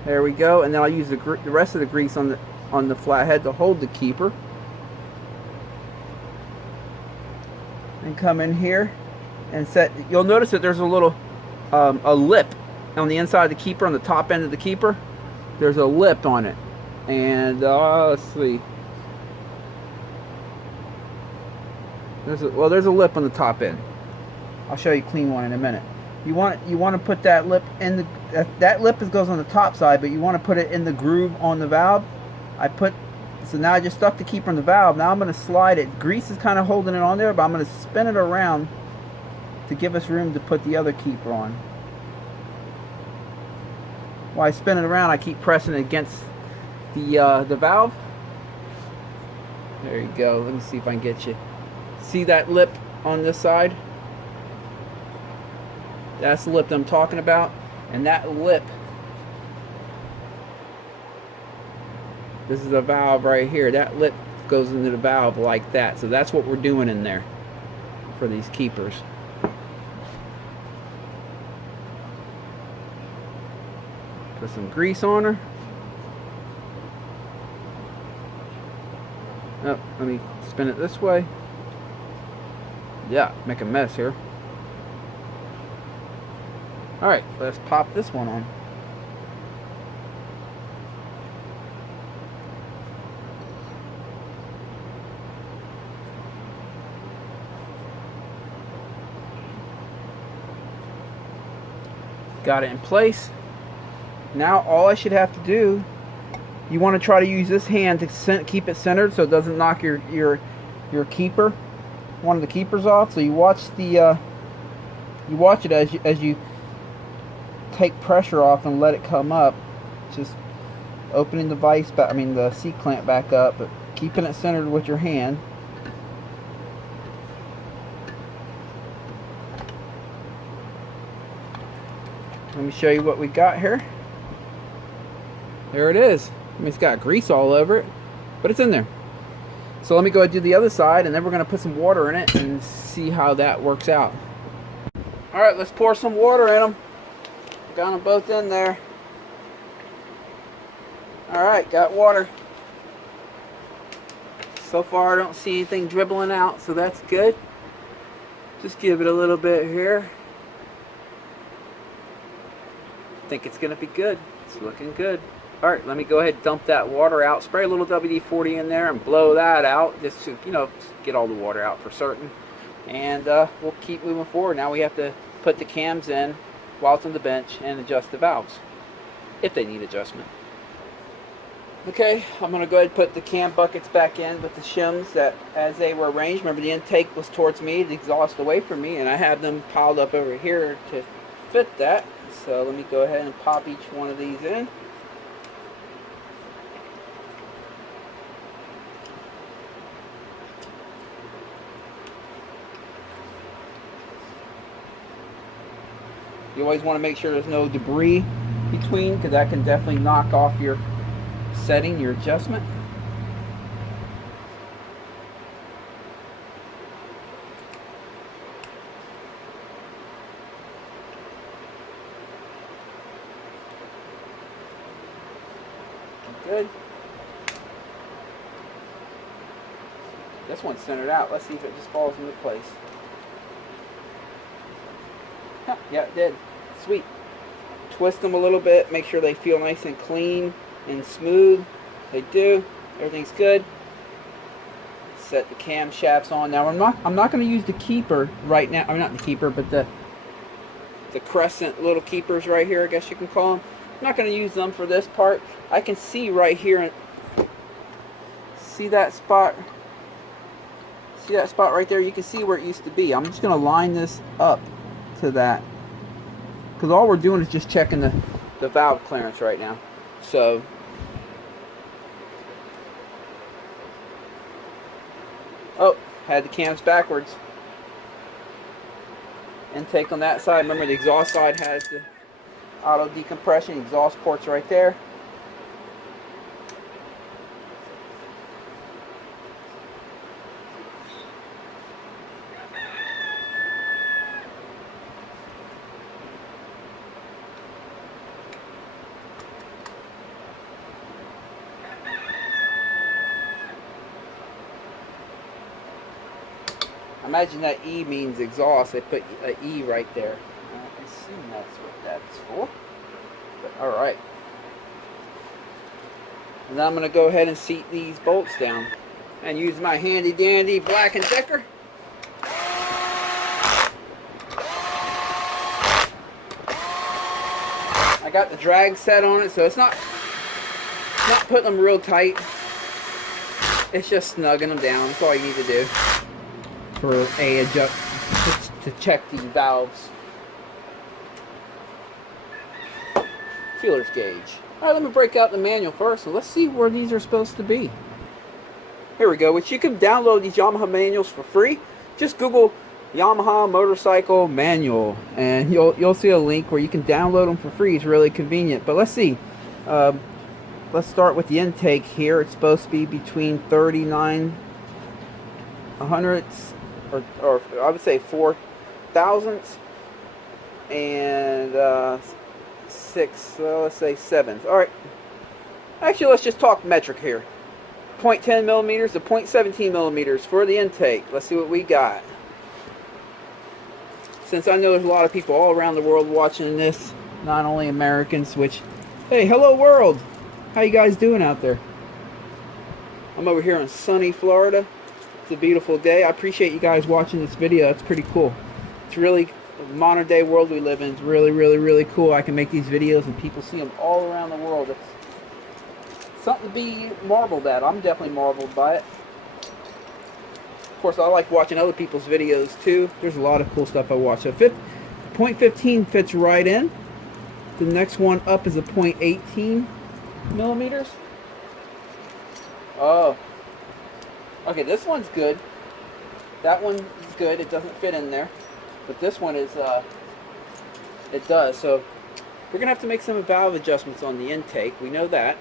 There we go. And then I'll use the rest of the grease on the flathead to hold the keeper. And come in here and set. You'll notice that there's a little a lip on the inside of the keeper, on the top end of the keeper. There's a lip on it, and let's see. There's a lip on the top end. I'll show you a clean one in a minute. You want to put that lip in the that lip goes on the top side, but you want to put it in the groove on the valve. So now I just stuck the keeper on the valve. Now I'm going to slide it. Grease is kind of holding it on there, but I'm going to spin it around to give us room to put the other keeper on. While I spin it around, I keep pressing it against the valve. There you go. Let me see if I can get you. See that lip on this side? That's the lip that I'm talking about. And that lip, this is a valve right here. That lip goes into the valve like that. So that's what we're doing in there for these keepers. Put some grease on her. Oh, let me spin it this way. Yeah, make a mess here. Alright, let's pop this one on. Got it in place. Now all I should have to do, you want to try to use this hand to keep it centered so it doesn't knock your keeper, one of the keepers off. So you watch it as you take pressure off and let it come up. Just opening the the C-clamp back up, but keeping it centered with your hand. Let me show you what we got here. There it is. I mean, it's got grease all over it, but it's in there. So let me go ahead and do the other side, and then we're going to put some water in it and see how that works out. Alright, let's pour some water in them. Got them both in there. Alright, got water. So far I don't see anything dribbling out, so that's good. Just give it a little bit here. I think it's going to be good. It's looking good. Alright, let me go ahead and dump that water out. Spray a little WD-40 in there and blow that out. Just to, you know, get all the water out for certain. And we'll keep moving forward. Now we have to put the cams in while it's on the bench and adjust the valves, if they need adjustment. Okay, I'm going to go ahead and put the cam buckets back in with the shims that as they were arranged. Remember, the intake was towards me, the exhaust away from me, and I have them piled up over here to fit that. So let me go ahead and pop each one of these in. You always want to make sure there's no debris between, because that can definitely knock off your setting, your adjustment. Good. This one's centered out. Let's see if it just falls into place. Yeah, it did. Sweet. Twist them a little bit, make sure they feel nice and clean and smooth. They do. Everything's good. Set the camshafts on. Now I'm not going to use the keeper right now. I mean, not the keeper, but the crescent little keepers right here, I guess you can call them. I'm not going to use them for this part. I can see right here. See that spot? See that spot right there? You can see where it used to be. I'm just going to line this up to that, because all we're doing is just checking the valve clearance right now. So oh, had the cams backwards. Intake on that side. Remember, the exhaust side has the auto decompression. Exhaust ports right there. Imagine that E means exhaust. They put an E right there. I assume that's what that's for. But alright. And now I'm going to go ahead and seat these bolts down. And use my handy dandy Black & Decker. I got the drag set on it, so it's not putting them real tight. It's just snugging them down. That's all you need to do for a adjust to check these valves. Feelers gauge. Alright, let me break out the manual first, and let's see where these are supposed to be. Here we go. Which you can download these Yamaha manuals for free. Just Google Yamaha motorcycle manual, and you'll see a link where you can download them for free. It's really convenient. But let's see. Let's start with the intake here. It's supposed to be between 39 hundredths, or I would say 4 thousandths, and let's say sevenths. All right. Actually, let's just talk metric here. 0.10 millimeters to 0.17 millimeters for the intake. Let's see what we got. Since I know there's a lot of people all around the world watching this, not only Americans, which, hey, hello world. How you guys doing out there? I'm over here in sunny Florida. It's a beautiful day. I appreciate you guys watching this video. It's pretty cool. It's really the modern day world we live in. It's really, really, really cool. I can make these videos and people see them all around the world. It's something to be marveled at. I'm definitely marveled by it. Of course, I like watching other people's videos too. There's a lot of cool stuff I watch. So 0.15 fits right in. The next one up is a 0.18 millimeters. Oh, okay, this one's good. That one is good. It doesn't fit in there, but this one is it does. So we're gonna have to make some valve adjustments on the intake. We know that.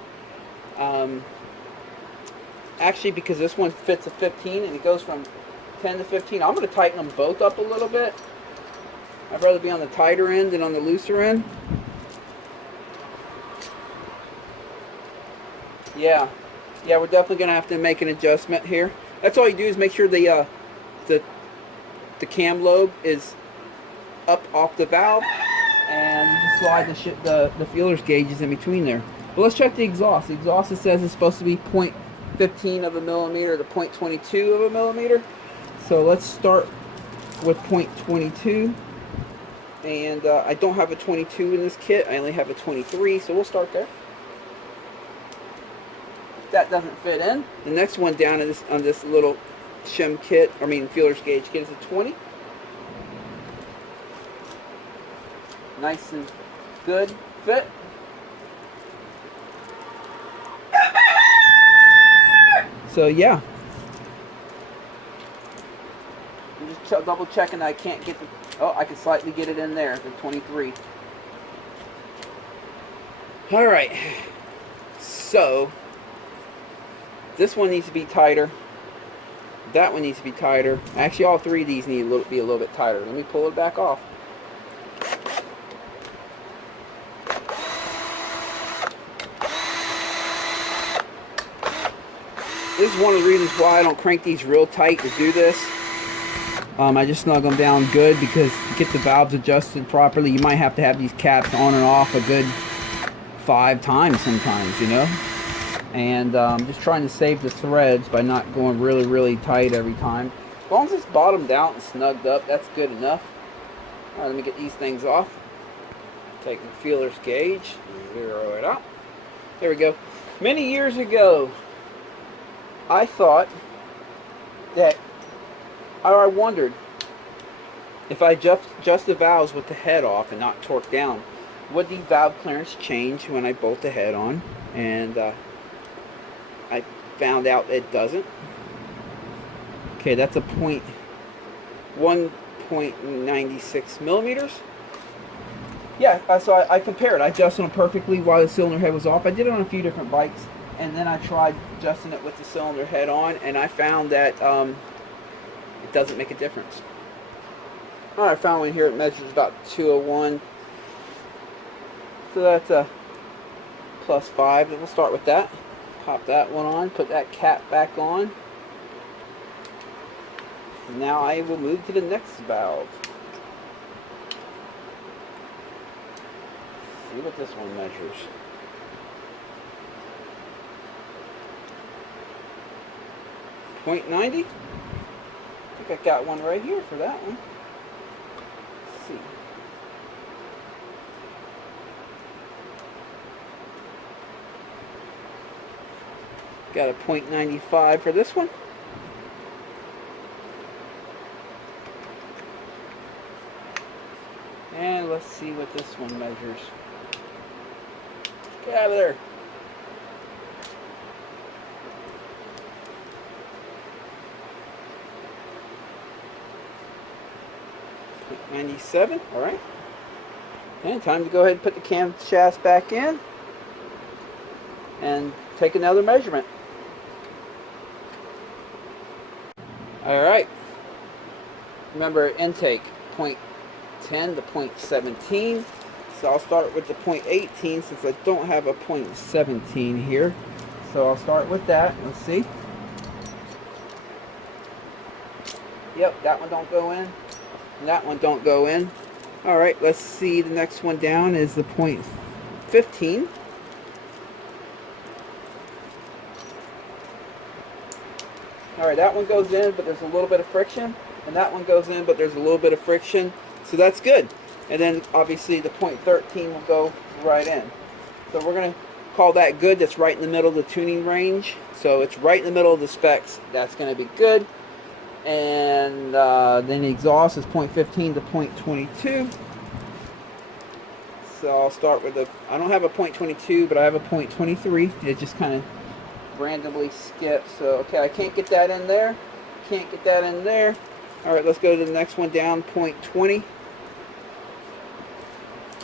Actually, because this one fits a 15 and it goes from 10 to 15, I'm going to tighten them both up a little bit. I'd rather be on the tighter end than on the looser end. Yeah, we're definitely going to have to make an adjustment here. That's all you do is make sure the the cam lobe is up off the valve, and you can slide the feelers gauges in between there. But let's check the exhaust. The exhaust, it says it's supposed to be 0.15 of a millimeter to 0.22 of a millimeter. So let's start with 0.22. And I don't have a 22 in this kit. I only have a 23, so we'll start there. That doesn't fit in. The next one down on this little shim kit, feelers gauge kit, is a 20. Nice and good fit. So yeah, I'm just double checking that I can't get the, oh, I can slightly get it in there, the 23. Alright, so this one needs to be tighter. That one needs to be tighter. Actually, all three of these need to be a little bit tighter. Let me pull it back off. This is one of the reasons why I don't crank these real tight to do this. I just snug them down good, because to get the valves adjusted properly, you might have to have these caps on and off a good 5 times sometimes, you know. And just trying to save the threads by not going really, really tight every time. As long as it's bottomed out and snugged up, that's good enough. All right, let me get these things off. Take the feelers gauge, zero it out. There we go. Many years ago, I thought that, or I wondered, if I adjust the valves with the head off and not torque down, would the valve clearance change when I bolt the head on? And I found out it doesn't. Okay, that's a 1.96 millimeters. Yeah, so I compared. I adjusted them perfectly while the cylinder head was off. I did it on a few different bikes, and then I tried adjusting it with the cylinder head on, and I found that it doesn't make a difference. Alright, I found one here. It measures about 201. So that's a +5. And we'll start with that. Pop that one on. Put that cap back on. Now I will move to the next valve. See what this one measures. .90. I think I got one right here for that one. Let's see. Got a .95 for this one. And let's see what this one measures. Get out of there. .97. All right. And time to go ahead and put the cam shafts back in and take another measurement. All right. Remember, intake 0.10 to 0.17. So I'll start with the 0.18 since I don't have a 0.17 here. So I'll start with that. Let's see. Yep, that one don't go in. And that one don't go in. All right, let's see. The next one down is the 0.15. All right, that one goes in, but there's a little bit of friction. And that one goes in, but there's a little bit of friction. So that's good. And then obviously the 0.13 will go right in. So we're going to call that good. That's right in the middle of the tuning range. So it's right in the middle of the specs. That's going to be good. And then the exhaust is 0.15 to 0.22. So I'll start with I don't have a 0.22, but I have a 0.23. It just kind of randomly skips. So okay, I can't get that in there. Can't get that in there. All right, let's go to the next one down, 0.20.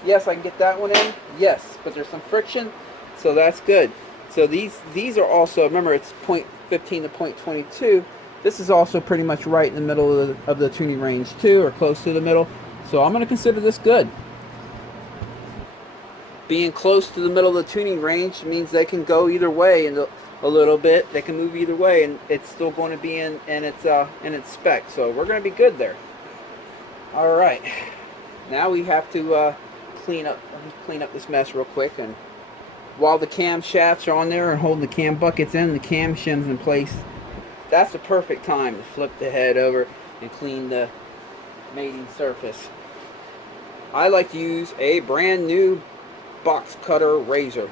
Yes, I can get that one in. Yes, but there's some friction, so that's good. So these are also, remember, it's 0.15 to 0.22. This is also pretty much right in the middle of the tuning range too, or close to the middle. So I'm going to consider this good. Being close to the middle of the tuning range means they can go either way and a little bit. They can move either way, and it's still going to be in its spec. So we're going to be good there. All right, now we have to clean up this mess real quick. And while the cam shafts are on there and holding the cam buckets in, the cam shims in place, that's the perfect time to flip the head over and clean the mating surface. I like to use a brand new box cutter razor.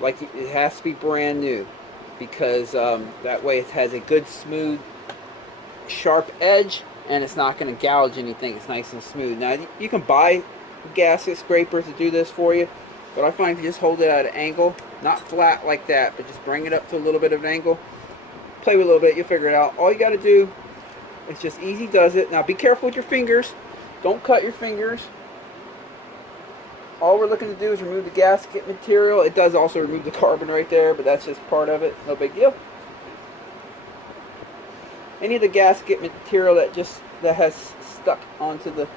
Like, it has to be brand new, because that way it has a good smooth sharp edge and it's not going to gouge anything. It's nice and smooth. Now you can buy gasket scrapers to do this for you, but I find if you just hold it at an angle, not flat like that, but just bring it up to a little bit of an angle, play with it a little bit, you'll figure it out. All you got to do is just easy does it. Now be careful with your fingers. Don't cut your fingers. All we're looking to do is remove the gasket material. It does also remove the carbon right there, but that's just part of it. No big deal. Any of the gasket material that has stuck onto the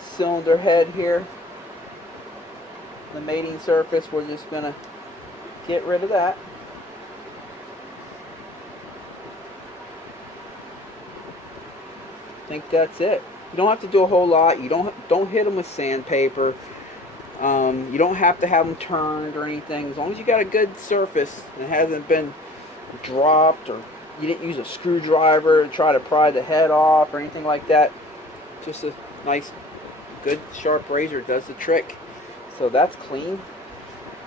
cylinder head here, the mating surface, we're just going to get rid of that. I think that's it. You don't have to do a whole lot. You don't hit them with sandpaper. You don't have to have them turned or anything. As long as you got a good surface and it hasn't been dropped, or you didn't use a screwdriver to try to pry the head off or anything like that. Just a nice, good, sharp razor does the trick. So that's clean.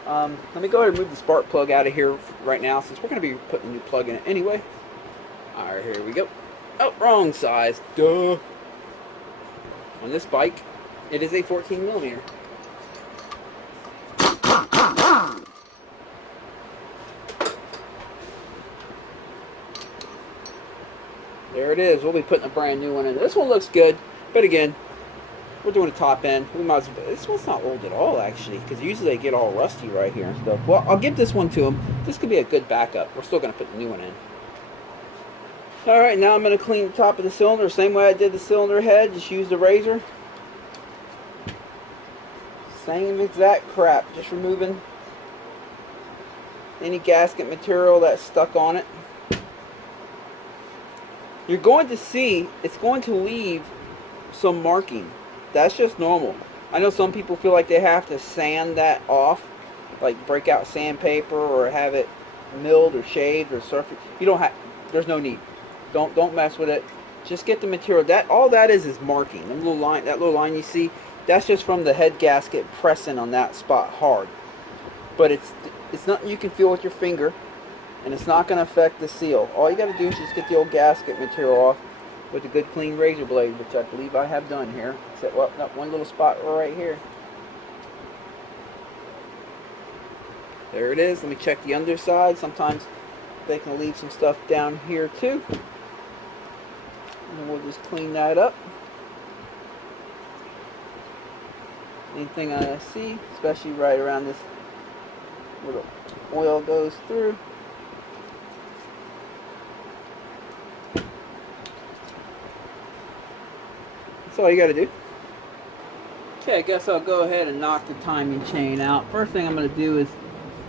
Let me go ahead and move the spark plug out of here right now, since we're going to be putting a new plug in it anyway. Alright, here we go. Oh, wrong size. Duh. On this bike, it is a 14 millimeter. There it is. We'll be putting a brand new one in. This one looks good, but again, we're doing a top end. We might as well, this one's not old at all, actually, because usually they get all rusty right here and stuff. Well, I'll give this one to them. This could be a good backup. We're still going to put the new one in. Alright, now I'm going to clean the top of the cylinder. Same way I did the cylinder head. Just use the razor. Same exact crap. Just removing any gasket material that's stuck on it. You're going to see it's going to leave some marking. That's just normal. I know some people feel like they have to sand that off, like break out sandpaper or have it milled or shaved or surfaced. You don't have. There's no need. Don't mess with it. Just get the material. All that is marking. That little line you see, that's just from the head gasket pressing on that spot hard. But it's nothing you can feel with your finger, and it's not going to affect the seal. All you got to do is just get the old gasket material off with a good clean razor blade, which I believe I have done here. Except, well, not one little spot right here. There it is. Let me check the underside. Sometimes they can leave some stuff down here too. And we'll just clean that up. Anything I see, especially right around this where the oil goes through. That's all you got to do. Okay, I guess I'll go ahead and knock the timing chain out. First thing I'm going to do is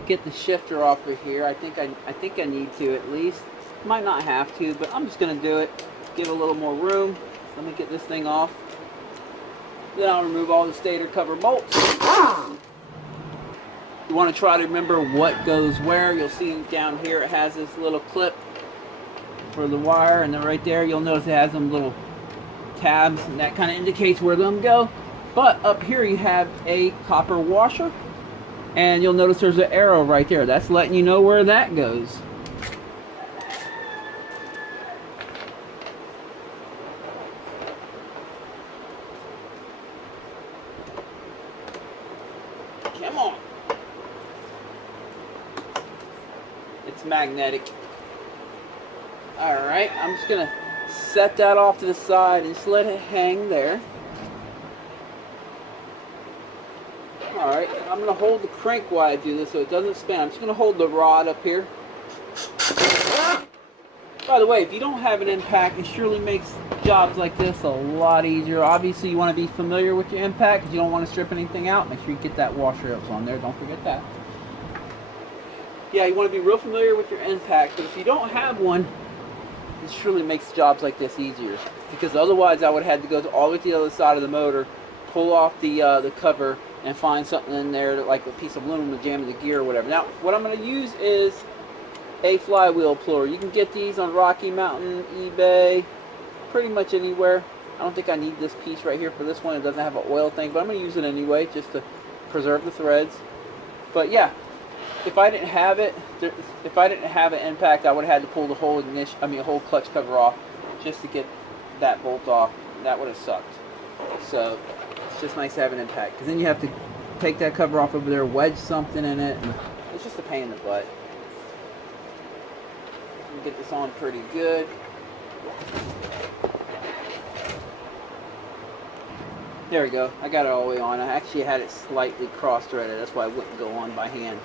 get the shifter off of here. I think I need to, at least. Might not have to, but I'm just going to do it. Give a little more room. Let me get this thing off. Then I'll remove all the stator cover bolts. You want to try to remember what goes where. You'll see down here it has this little clip for the wire, and then right there you'll notice it has them little tabs, and that kind of indicates where them go. But up here you have a copper washer, and you'll notice there's an arrow right there. That's letting you know where that goes. Come on. It's magnetic. Alright, I'm just going to set that off to the side and just let it hang there. Alright, I'm going to hold the crank while I do this so it doesn't spin. I'm just going to hold the rod up here. By the way, if you don't have an impact, it surely makes jobs like this a lot easier. Obviously, you want to be familiar with your impact because you don't want to strip anything out. Make sure you get that washer that's on there. Don't forget that. Yeah, you want to be real familiar with your impact, but if you don't have one, this truly makes jobs like this easier, because otherwise I would have had to go all the way to the other side of the motor, pull off the cover, and find something in there like a piece of aluminum to jam in the gear or whatever. Now, what I'm going to use is a flywheel puller. You can get these on Rocky Mountain, eBay, pretty much anywhere. I don't think I need this piece right here for this one. It doesn't have an oil thing, but I'm going to use it anyway just to preserve the threads. But yeah, if I didn't have it, if I didn't have an impact, I would have had to pull the whole whole clutch cover off just to get that bolt off. That would have sucked. So it's just nice to have an impact, because then you have to take that cover off over there, wedge something in it, and it's just a pain in the butt. Get this on pretty good. There we go. I got it all the way on. I actually had it slightly cross-threaded. That's why it wouldn't go on by hand.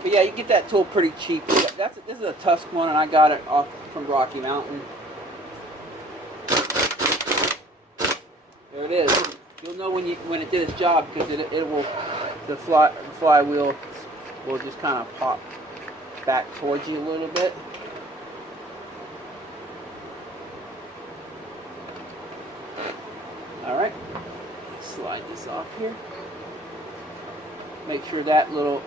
But yeah, you get that tool pretty cheap. This is a Tusk one, and I got it off from Rocky Mountain. There it is. You'll know when it did its job, because the flywheel will just kind of pop back towards you a little bit. Alright, slide this off here. Make sure that little,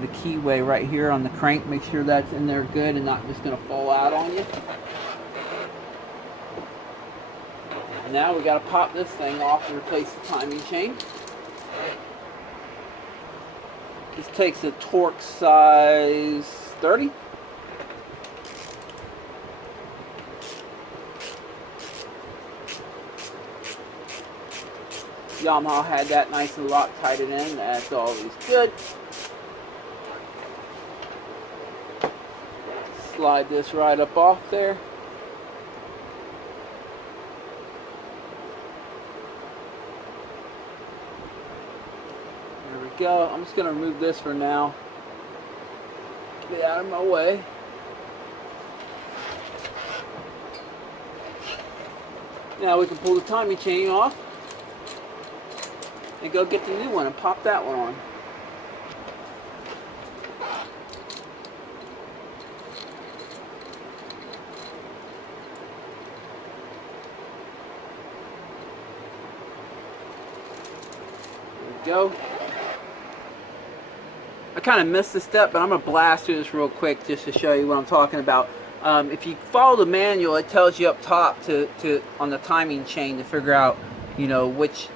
the keyway right here on the crank, make sure that's in there good and not just going to fall out on you. And now we got to pop this thing off and replace the timing chain. This takes a torque size 30. Yamaha had that nice and Loctited in. That's always good. Slide this right up off there. There we go. I'm just going to remove this for now. Get out of my way. Now we can pull the timing chain off and go get the new one and pop that one on. There we go. I kind of missed a step, but I'm going to blast through this real quick just to show you what I'm talking about. If you follow the manual, it tells you up top on the timing chain to figure out, which,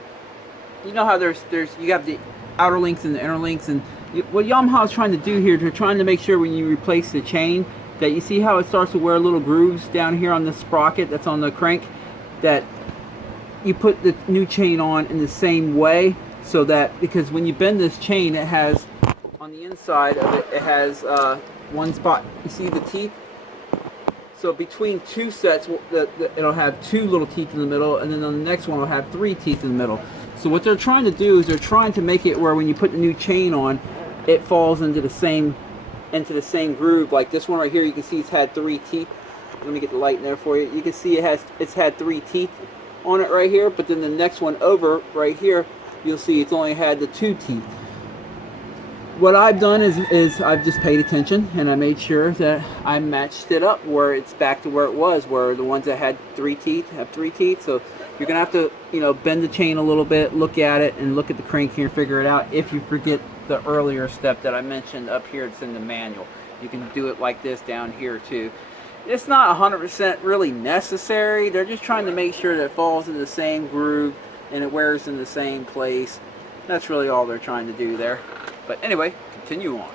how you have the outer links and the inner links, and what Yamaha is trying to do here, they're trying to make sure when you replace the chain that you see how it starts to wear little grooves down here on the sprocket that's on the crank, that you put the new chain on in the same way, so that, because when you bend this chain, it has, on the inside of it, it has one spot, you see the teeth? So between two sets, it'll have two little teeth in the middle, and then on the next one it'll have three teeth in the middle. So what they're trying to do is they're trying to make it where when you put the new chain on, it falls into the same groove. Like this one right here, you can see it's had three teeth. Let me get the light in there for you. You can see it's had three teeth on it right here, but then the next one over right here, you'll see it's only had the two teeth. What I've done is I've just paid attention, and I made sure that I matched it up where it's back to where it was, where the ones that had three teeth have three teeth. So you're gonna have to, bend the chain a little bit, look at it, and look at the crank here and figure it out. If you forget the earlier step that I mentioned up here, it's in the manual. You can do it like this down here too. It's not 100% really necessary. They're just trying to make sure that it falls in the same groove and it wears in the same place. That's really all they're trying to do there. But anyway, continue on.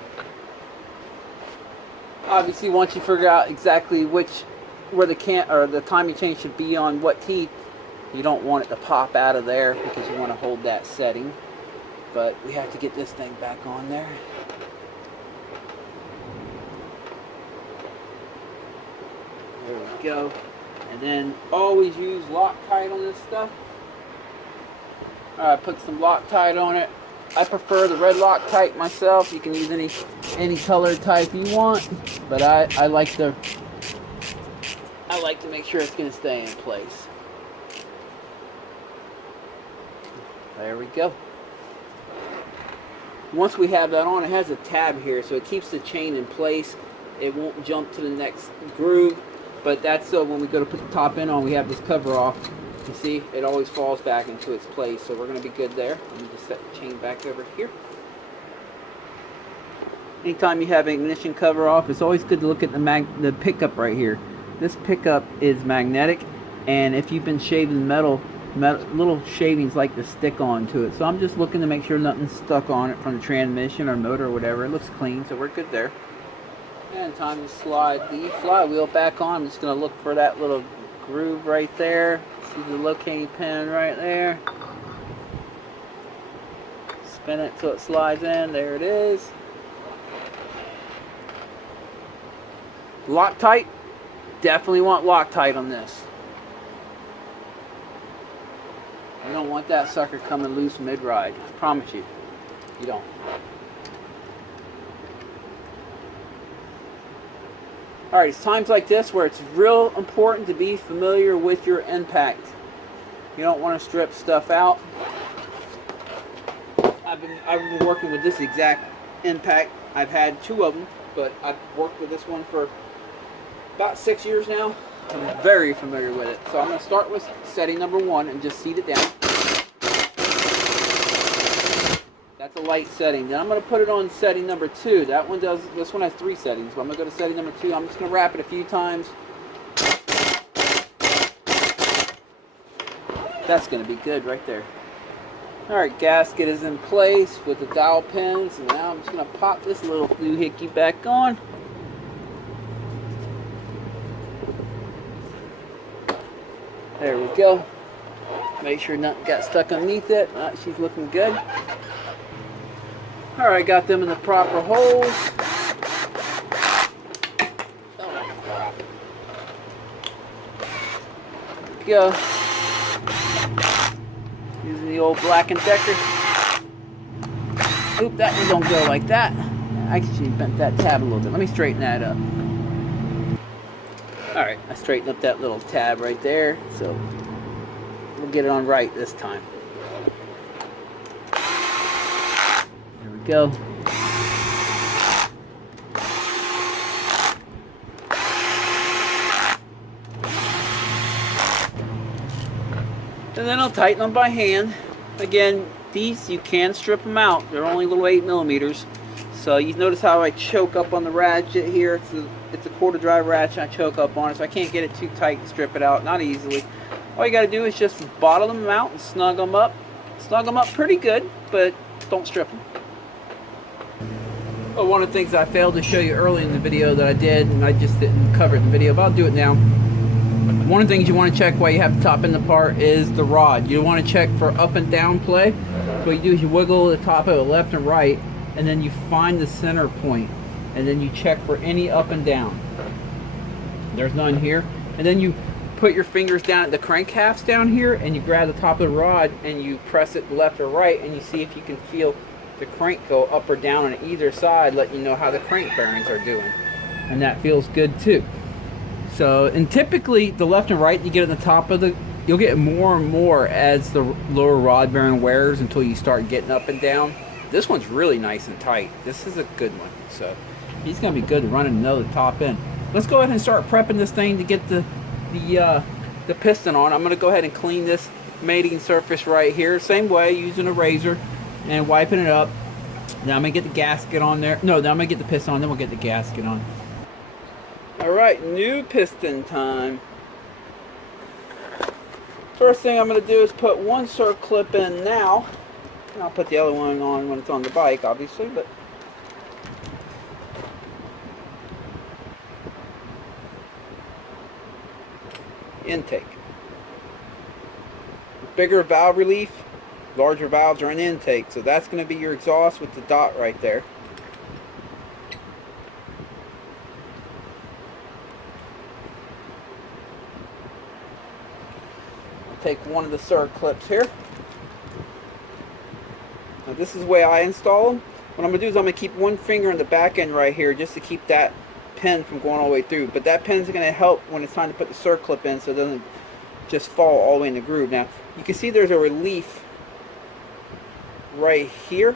Obviously, once you figure out exactly where the timing chain should be on what teeth, you don't want it to pop out of there because you want to hold that setting. But we have to get this thing back on there. There we go. And then always use Loctite on this stuff. Alright, put some Loctite on it. I prefer the red Loctite myself. You can use any color type you want, but I like to make sure it's going to stay in place. There we go. Once we have that on, it has a tab here, so it keeps the chain in place it won't jump to the next groove. But that's so when we go to put the top end on, we have this cover off. You see, it always falls back into its place, so we're going to be good there. Let me just set the chain back over here. Anytime you have an ignition cover off, it's always good to look at the pickup right here. This pickup is magnetic, and if you've been shaving metal, little shavings like to stick onto it. So I'm just looking to make sure nothing's stuck on it from the transmission or motor or whatever. It looks clean, so we're good there. And time to slide the flywheel back on. I'm just going to look for that little groove right there. See the locating pin right there. Spin it till it slides in. There it is. Loctite. Definitely want Loctite on this. You don't want that sucker coming loose mid-ride. I promise you. You don't. Alright, it's times like this where it's real important to be familiar with your impact. You don't want to strip stuff out. I've been working with this exact impact. I've had 2 of them, but I've worked with this one for about 6 years now. I'm very familiar with it. So I'm going to start with setting number 1 and just seat it down. That's a light setting. Then I'm going to put it on setting number 2. This one has 3 settings, but I'm going to go to setting number 2. I'm just going to wrap it a few times. That's going to be good right there. Alright, gasket is in place with the dowel pins. And now I'm just going to pop this little doohickey back on. There we go. Make sure nothing got stuck underneath it. She's looking good. Alright, got them in the proper holes. Oh, there we go. Using the old Black & Decker. Oop, that one don't go like that. I actually bent that tab a little bit. Let me straighten that up. Alright, I straightened up that little tab right there. So we'll get it on right this time. There we go. And then I'll tighten them by hand. Again, these you can strip them out. They're only little 8mm. So you notice how I choke up on the ratchet here. It's a quarter drive ratchet. I choke up on it, so I can't get it too tight to strip it out. Not easily. All you got to do is just bottle them out and snug them up. Snug them up pretty good, but don't strip them. Well, one of the things I failed to show you early in the video that I did, and I just didn't cover it in the video, but I'll do it now. One of the things you want to check while you have the top end apart is the rod. You want to check for up and down play. What you do is you wiggle the top of it left and right, and then you find the center point, and then you check for any up and down. There's none here. And then you put your fingers down at the crank halves down here, and you grab the top of the rod and you press it left or right, and you see if you can feel the crank go up or down on either side, letting you know how the crank bearings are doing. And that feels good too. So, and typically the left and right you get at the top of the, you'll get more and more as the lower rod bearing wears until you start getting up and down. This one's really nice and tight. This is a good one. So he's going to be good to run another top end. Let's go ahead and start prepping this thing to get the piston on. I'm going to go ahead and clean this mating surface right here. Same way, using a razor and wiping it up. Now I'm going to get the gasket on there. No, now I'm going to get the piston on, then we'll get the gasket on. Alright, new piston time. First thing I'm going to do is put one circ clip in now. And I'll put the other one on when it's on the bike, obviously, but intake. Bigger valve relief, larger valves are in intake, so that's going to be your exhaust with the dot right there. I'll take one of the circ clips here. Now this is the way I install them. What I'm going to do is I'm going to keep one finger on the back end right here just to keep that pin from going all the way through. But that pin's going to help when it's time to put the circ clip in so it doesn't just fall all the way in the groove. Now you can see there's a relief right here.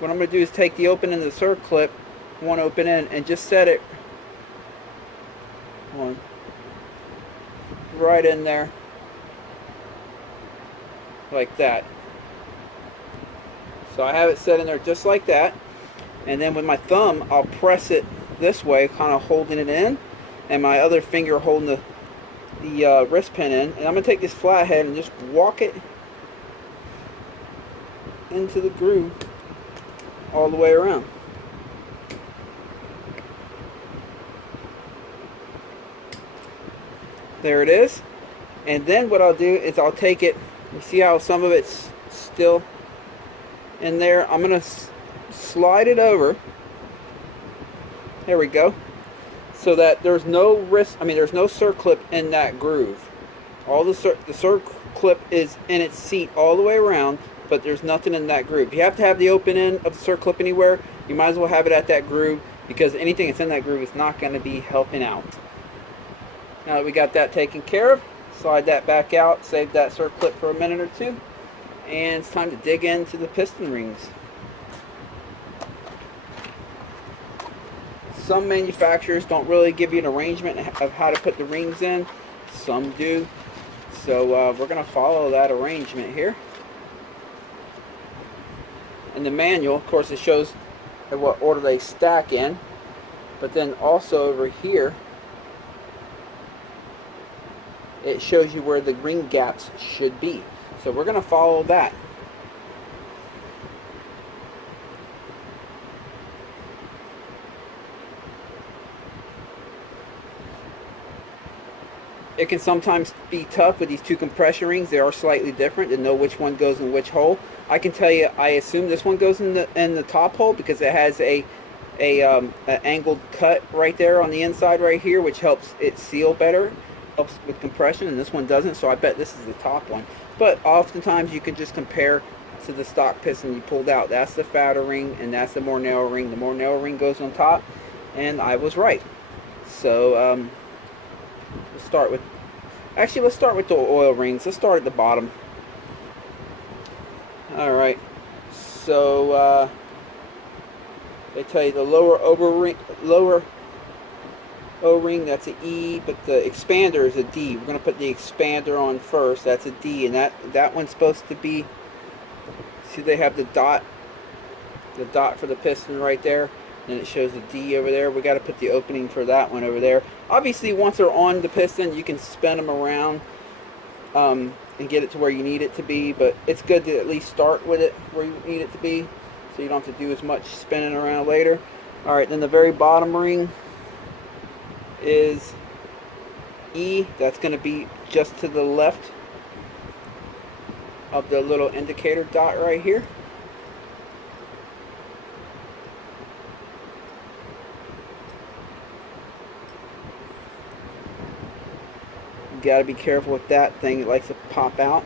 What I'm going to do is take the open end of the circ clip, one open end, and just set it One. Right in there. Like that. So I have it set in there just like that. And then with my thumb, I'll press it this way, kind of holding it in. And my other finger holding the wrist pin in. And I'm going to take this flathead and just walk it into the groove all the way around. There it is. And then what I'll do is I'll take it, you see how some of it's still in there? I'm going to slide it over. There we go. So that there's no there's no circlip in that groove. All the circlip is in its seat all the way around, but there's nothing in that groove. If you have to have the open end of the circlip anywhere, you might as well have it at that groove, because anything that's in that groove is not going to be helping out. Now that we got that taken care of, slide that back out, save that circlip for a minute or two, and it's time to dig into the piston rings. Some manufacturers don't really give you an arrangement of how to put the rings in. Some do. So we're going to follow that arrangement here. In the manual, of course, it shows in what order they stack in. But then also over here, it shows you where the ring gaps should be. So we're going to follow that. It can sometimes be tough with these two compression rings. They are slightly different to know which one goes in which hole. I can tell you, I assume this one goes in the top hole because it has an angled cut right there on the inside right here, which helps it seal better, helps with compression, and this one doesn't, so I bet this is the top one. But oftentimes you can just compare to the stock piston you pulled out. That's the fatter ring and that's the more narrow ring. The more narrow ring goes on top, and I was right. So let's start with the oil rings. Let's start at the bottom. Alright, so they tell you the lower O-ring, that's an E, but the expander is a D. We're going to put the expander on first. That's a D, and that one's supposed to be, see, they have the dot for the piston right there, and it shows the D over there. We got to put the opening for that one over there. Obviously, once they're on the piston, you can spin them around and get it to where you need it to be, but it's good to at least start with it where you need it to be, so you don't have to do as much spinning around later. Alright, then the very bottom ring is E. That's going to be just to the left of the little indicator dot right here. You got to be careful with that thing. It likes to pop out.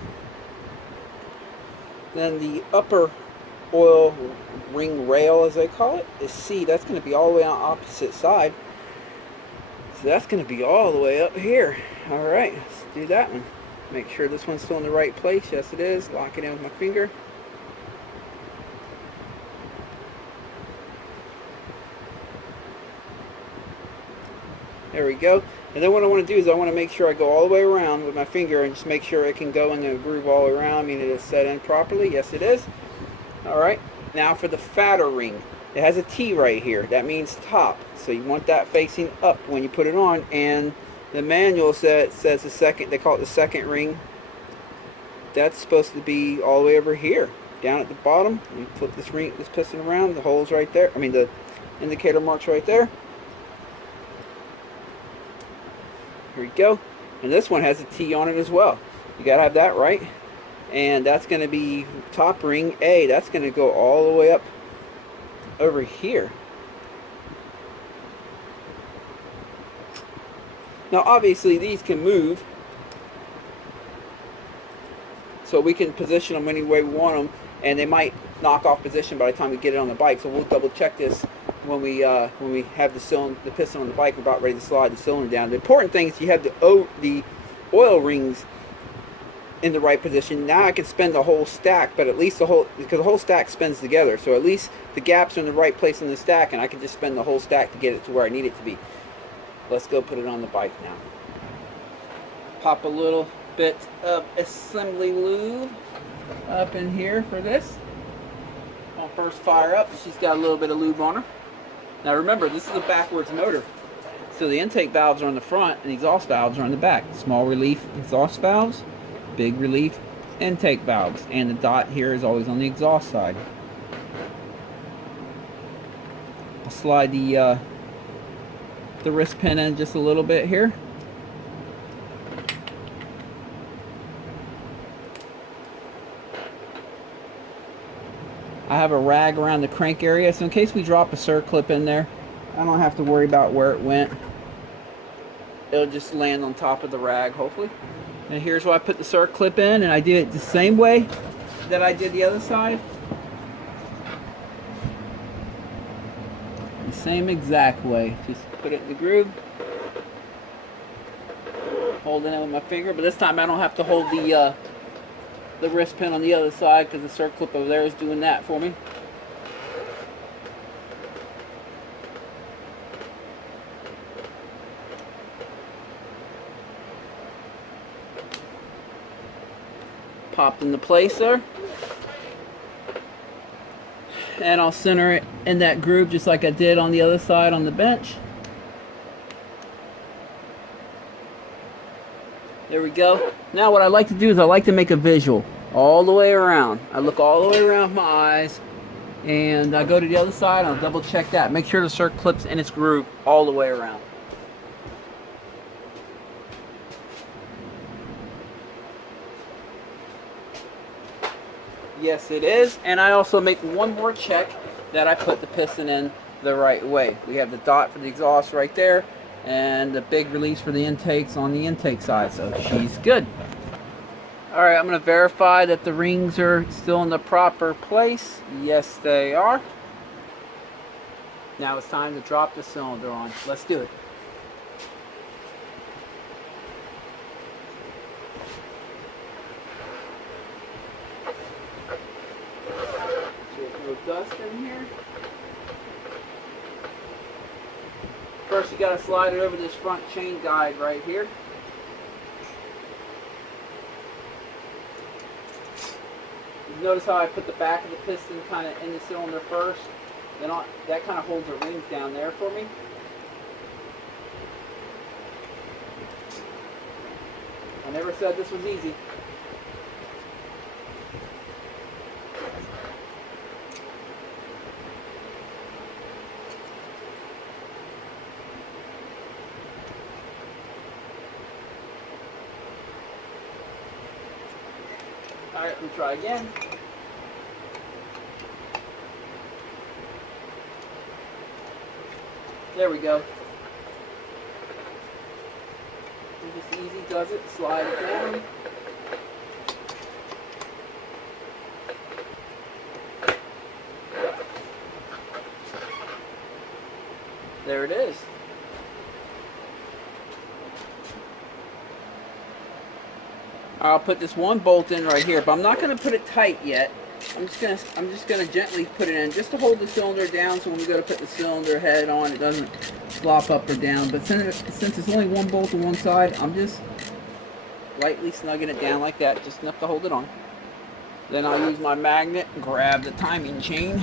Then the upper oil ring rail, as they call it, is C. That's going to be all the way on the opposite side. So that's going to be all the way up here. Alright, let's do that one. Make sure this one's still in the right place. Yes, it is. Lock it in with my finger. There we go. And then what I want to do is I want to make sure I go all the way around with my finger and just make sure it can go in the groove all the way around. I mean, it is set in properly. Yes, it is. Alright, now for the fatter ring. It has a T right here. That means top. So you want that facing up when you put it on. And the manual says the second, they call it the second ring. That's supposed to be all the way over here. Down at the bottom. You flip this piston around. The hole's right there. I mean, the indicator mark's right there. Here we go. And this one has a T on it as well. You gotta have that right. And that's going to be top ring A. That's going to go all the way up over here. Now obviously these can move, so we can position them any way we want them, and they might knock off position by the time we get it on the bike. So we'll double check this when we have the piston on the bike. We're about ready to slide the cylinder down. The important thing is you have the oil rings in the right position. Now I can spin the whole stack, but at least because the whole stack spins together, so at least the gaps are in the right place in the stack, and I can just spin the whole stack to get it to where I need it to be. Let's go put it on the bike now. Pop a little bit of assembly lube up in here for this. I'll first fire up. She's got a little bit of lube on her. Now remember, this is a backwards motor. So the intake valves are on the front and the exhaust valves are on the back. Small relief exhaust valves, big relief intake valves. And the dot here is always on the exhaust side. I'll slide the wrist pin in just a little bit here. I have a rag around the crank area, so in case we drop a circlip in there, I don't have to worry about where it went. It'll just land on top of the rag, hopefully. And here's where I put the circlip in, and I did it the same way that I did the other side. The same exact way. Just put it in the groove. Holding it with my finger, but this time I don't have to hold the wrist pin on the other side because the circlip over there is doing that for me. Popped into place there. And I'll center it in that groove just like I did on the other side on the bench. There we go. Now what I like to do is I like to make a visual all the way around. I look all the way around my eyes and I go to the other side and I'll double check that. Make sure the circlip's in its groove all the way around. Yes, it is. And I also make one more check that I put the piston in the right way. We have the dot for the exhaust right there and the big release for the intakes on the intake side, so she's good. Alright, I'm going to verify that the rings are still in the proper place. Yes, they are. Now it's time to drop the cylinder on. Let's do it. There's no dust in here. First you got to slide it over this front chain guide right here. You notice how I put the back of the piston kind of in the cylinder first? Then that kind of holds the rings down there for me. I never said this was easy. Alright, we'll try again. There we go. Just easy does it. Slide it down. There it is. I'll put this one bolt in right here, but I'm not going to put it tight yet. I'm just gonna gently put it in just to hold the cylinder down, so when we go to put the cylinder head on, it doesn't flop up or down. But since it's only one bolt on one side, I'm just lightly snugging it down like that, just enough to hold it on. Then I'll use my magnet and grab the timing chain,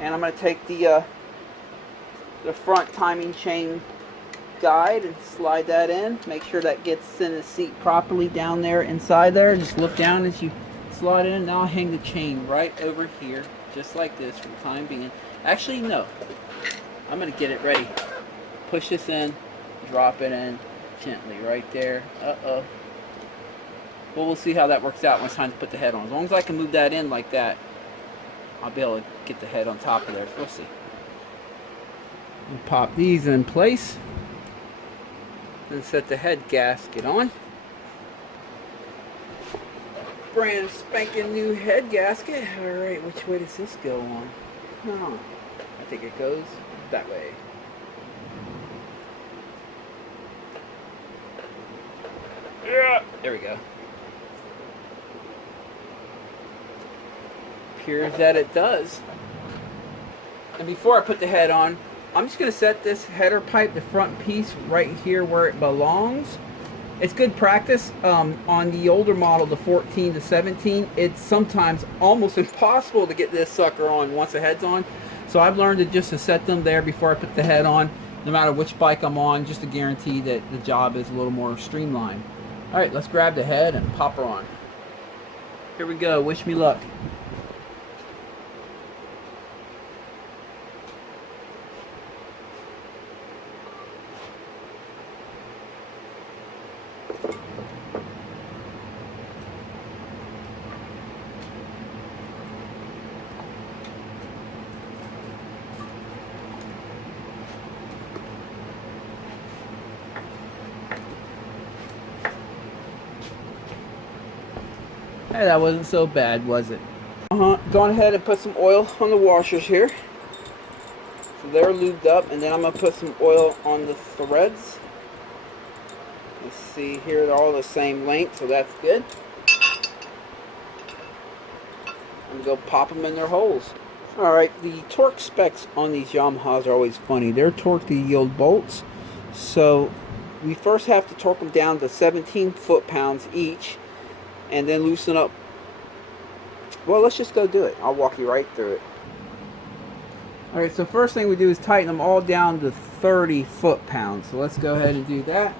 and I'm going to take the front timing chain guide and slide that in. Make sure that gets in the seat properly down there inside there. Just look down as you slide it in. Now I'll hang the chain right over here, just like this for the time being. Actually, no. I'm going to get it ready. Push this in, drop it in gently right there. Uh-oh. Well, we'll see how that works out when it's time to put the head on. As long as I can move that in like that, I'll be able to get the head on top of there. We'll see. We'll pop these in place and set the head gasket on. Brand spanking new head gasket. Alright, which way does this go on? I think it goes that way. Yeah, there we go. Appears that it does. And before I put the head on, I'm just going to set this header pipe, the front piece, right here where it belongs. It's good practice. On the older model, the 14 to 17, it's sometimes almost impossible to get this sucker on once the head's on. So I've learned to set them there before I put the head on, no matter which bike I'm on, just to guarantee that the job is a little more streamlined. All right, let's grab the head and pop her on. Here we go. Wish me luck. Hey, that wasn't so bad, was it? Going ahead and put some oil on the washers here. So they're lubed up, and then I'm going to put some oil on the threads. Let's see here, they're all the same length, so that's good. I'm going to go pop them in their holes. Alright, the torque specs on these Yamahas are always funny. They're torqued to yield bolts. So we first have to torque them down to 17 foot-pounds each, and then loosen up. Well, let's just go do it. I'll walk you right through it. Alright, so first thing we do is tighten them all down to 30 foot-pounds. So let's go ahead and do that.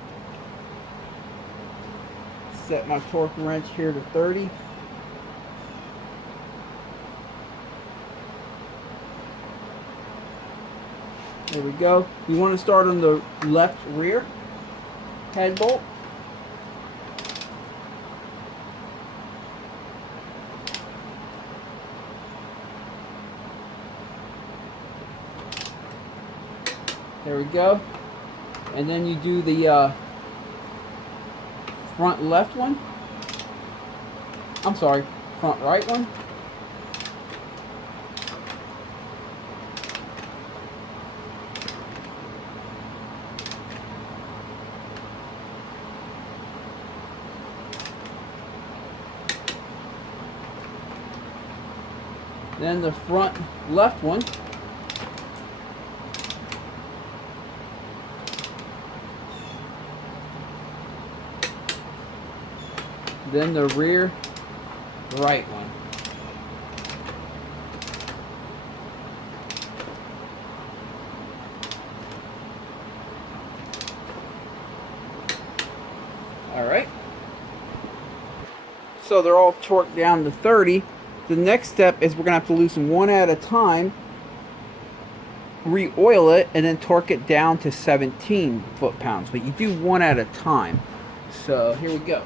Set my torque wrench here to 30. There we go. We want to start on the left rear head bolt. There we go. And then you do the front left one. I'm sorry, front right one. Then the front left one. Then the rear right one. Alright. So they're all torqued down to 30. The next step is we're going to have to loosen one at a time, re-oil it, and then torque it down to 17 foot-pounds. But you do one at a time. So here we go.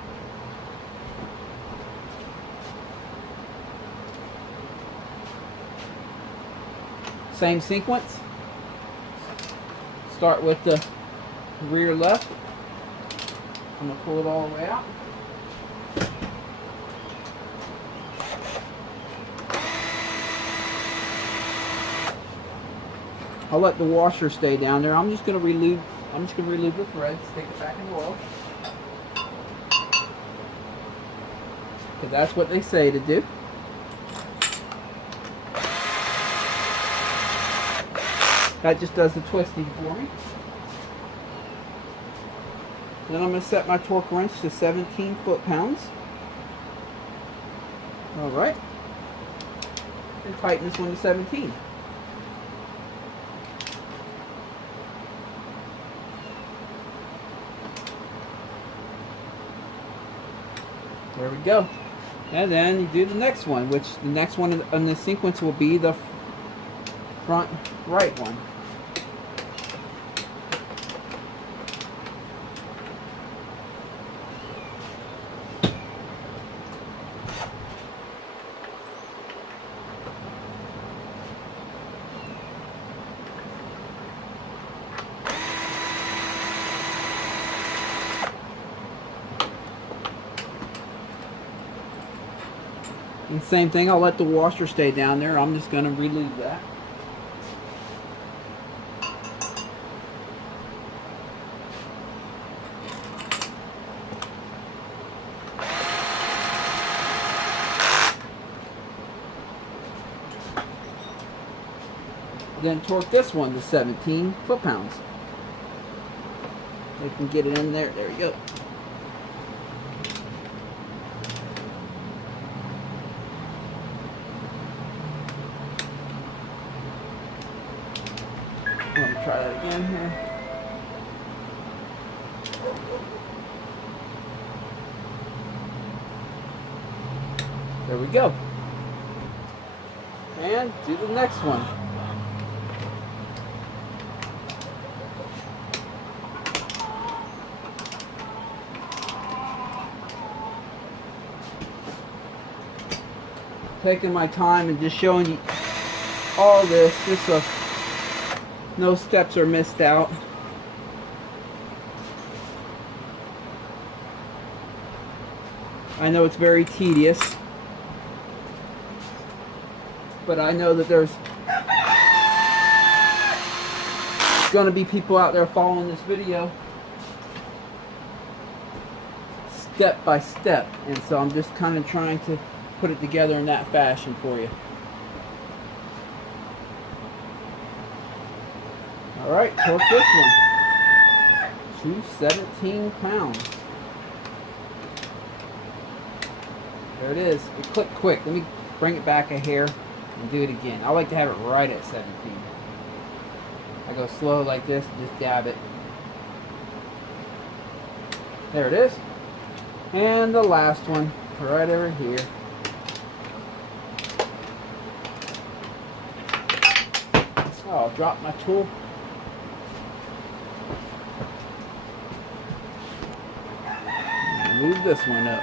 Same sequence. Start with the rear left. I'm going to pull it all the way out. I'll let the washer stay down there. I'm just going to relube the threads, stick it back in oil. Because that's what they say to do. That just does the twisting for me. Then I'm going to set my torque wrench to 17 foot-pounds. Alright. And tighten this one to 17. There we go. And then you do the next one, which the next one in the sequence will be the front right one. And same thing, I'll let the washer stay down there. I'm just going to relube that. Then torque this one to 17 foot-pounds. You can get it in there. There you go. Let me try that again here. There we go. And do the next one. Taking my time and just showing you all this, just so no steps are missed out. I know it's very tedious, but I know that there's going to be people out there following this video step by step, and so I'm just kind of trying to put it together in that fashion for you. Alright, torque this one to 17 pounds. There it is. It clicked quick. Let me bring it back a hair and do it again. I like to have it right at 17. I go slow like this and just dab it. There it is. And the last one right over here. Oh, I'll drop my tool. Move this one up.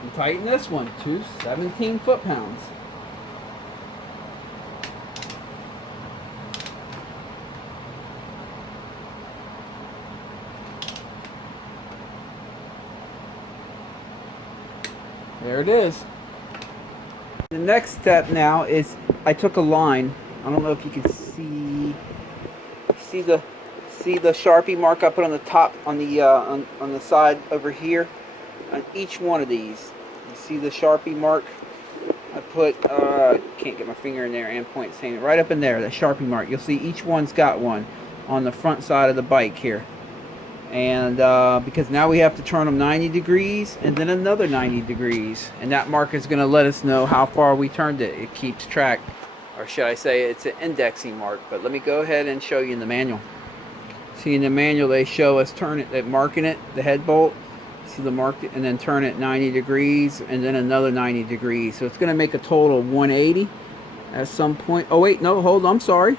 And tighten this one to 17 foot-pounds. There it is. The next step now is I took a line. I don't know if you can see the Sharpie mark I put on the top on the side over here on each one of these. You see the Sharpie mark I put? Can't get my finger in there and point saying right up in there. The Sharpie mark. You'll see each one's got one on the front side of the bike here. And because now we have to turn them 90 degrees and then another 90 degrees, and that mark is going to let us know how far we turned it. It keeps track, or should I say it's an indexing mark. But let me go ahead and show you in the manual. See, in the manual they show us turn it, they're marking it, the head bolt. See the mark, and then turn it 90 degrees and then another 90 degrees. So it's going to make a total of 180 at some point. Oh wait, no, hold on, I'm sorry.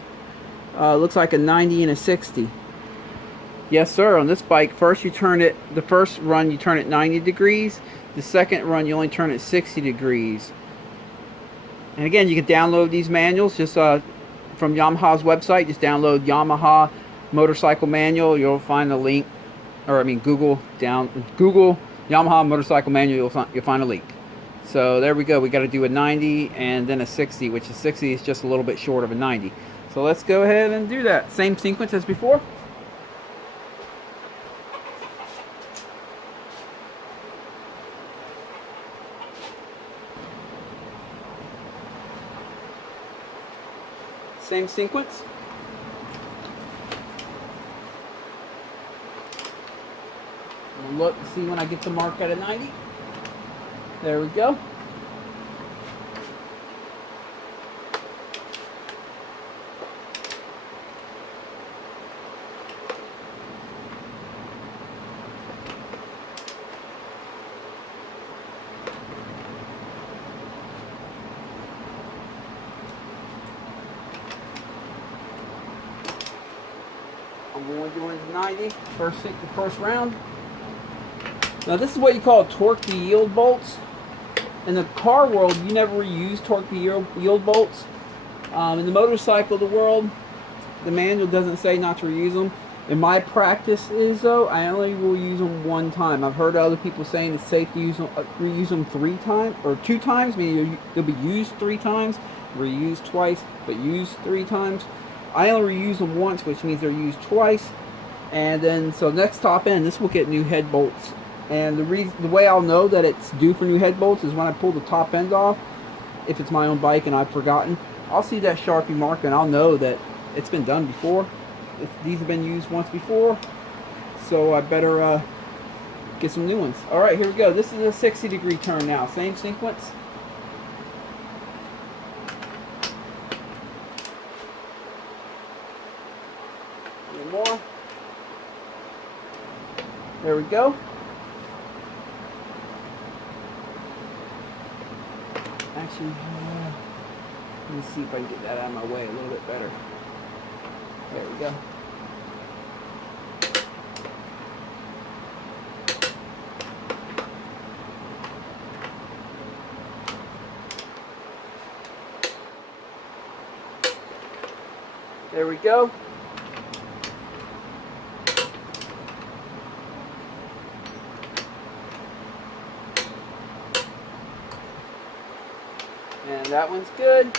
Looks like a 90 and a 60. Yes, sir. On this bike, first you turn it, the first run you turn it 90 degrees. The second run you only turn it 60 degrees. And again, you can download these manuals just from Yamaha's website. Just download Yamaha motorcycle manual. You'll find a link, or I mean Google Yamaha motorcycle manual. You'll find a link. So there we go. We got to do a 90 and then a 60, which is 60 is just a little bit short of a 90. So let's go ahead and do that. Same sequence as before. Same sequence. We'll look and see when I get the mark at a 90. There we go. I'm only doing 90 first round. Now this is what you call torque to yield bolts. In the car world, you never use torque to yield bolts. In the motorcycle world, the manual doesn't say not to reuse them. In my practice is though, I only will use them one time. I've heard other people saying it's safe to use them, reuse them 3 times or 2 times, meaning they'll be used 3 times, reused twice, but used 3 times. I only reuse them once, which means they're used twice. And then, so next top end, this will get new head bolts. And the way I'll know that it's due for new head bolts is when I pull the top end off. If it's my own bike and I've forgotten, I'll see that Sharpie mark and I'll know that it's been done before. These have been used once before, so I better get some new ones. All right, here we go. This is a 60-degree turn now. Same sequence. One more. There we go. Actually, let me see if I can get that out of my way a little bit better. There we go. There we go. And that one's good.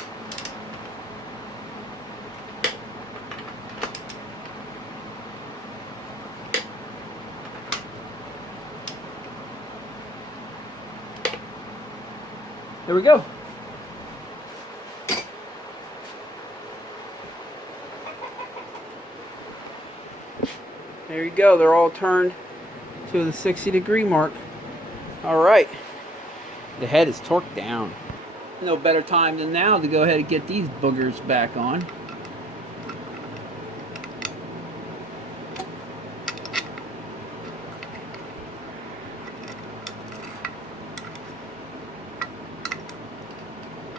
There we go. There you go. They're all turned to the 60-degree mark. All right. The head is torqued down. No better time than now to go ahead and get these boogers back on.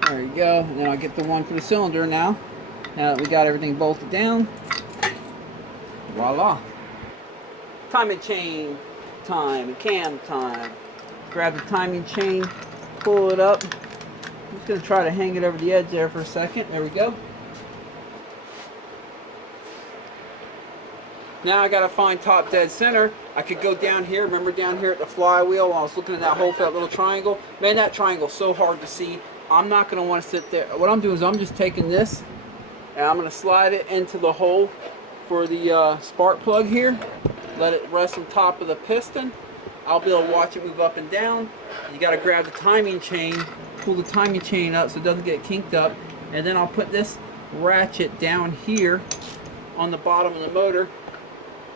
There you go. And then I'll get the one for the cylinder now. Now that we got everything bolted down. Voila. Timing chain time and cam time. Grab the timing chain, pull it up. I'm just going to try to hang it over the edge there for a second. There we go. Now I got to find top dead center. I could go down here. Remember down here at the flywheel while I was looking at that hole for that little triangle? Man, that triangle's so hard to see. I'm not going to want to sit there. What I'm doing is I'm just taking this and I'm going to slide it into the hole for the spark plug here. Let it rest on top of the piston. I'll be able to watch it move up and down. You got to grab the timing chain, pull the timing chain up so it doesn't get kinked up, and then I'll put this ratchet down here on the bottom of the motor.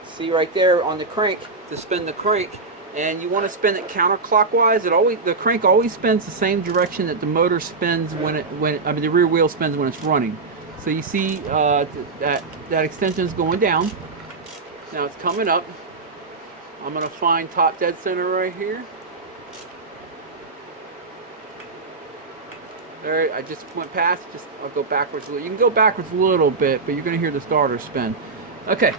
See right there on the crank to spin the crank, and you want to spin it counterclockwise. The crank always spins the same direction that the motor spins the rear wheel spins when it's running. So you see that extension is going down. Now it's coming up. I'm going to find top dead center right here. There, I just went past. I'll go backwards a little. You can go backwards a little bit, but you're going to hear the starter spin. Okay.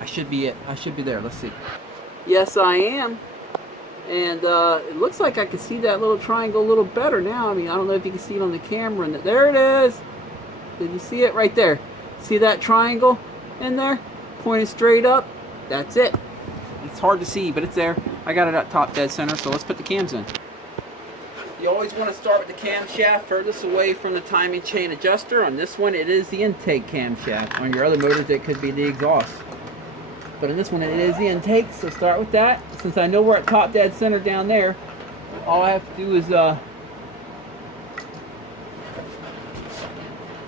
I should be it. I should be there. Let's see. Yes, I am. And it looks like I can see that little triangle a little better now. I mean, I don't know if you can see it on the camera. There it is. Did you see it right there? See that triangle in there? Pointed straight up. That's it. It's hard to see, but it's there. I got it at top dead center, so let's put the cams in. You always want to start with the camshaft furthest away from the timing chain adjuster. On this one, it is the intake camshaft. On your other motors, it could be the exhaust. But in this one, it is the intake, so start with that. Since I know we're at top dead center down there, all I have to do is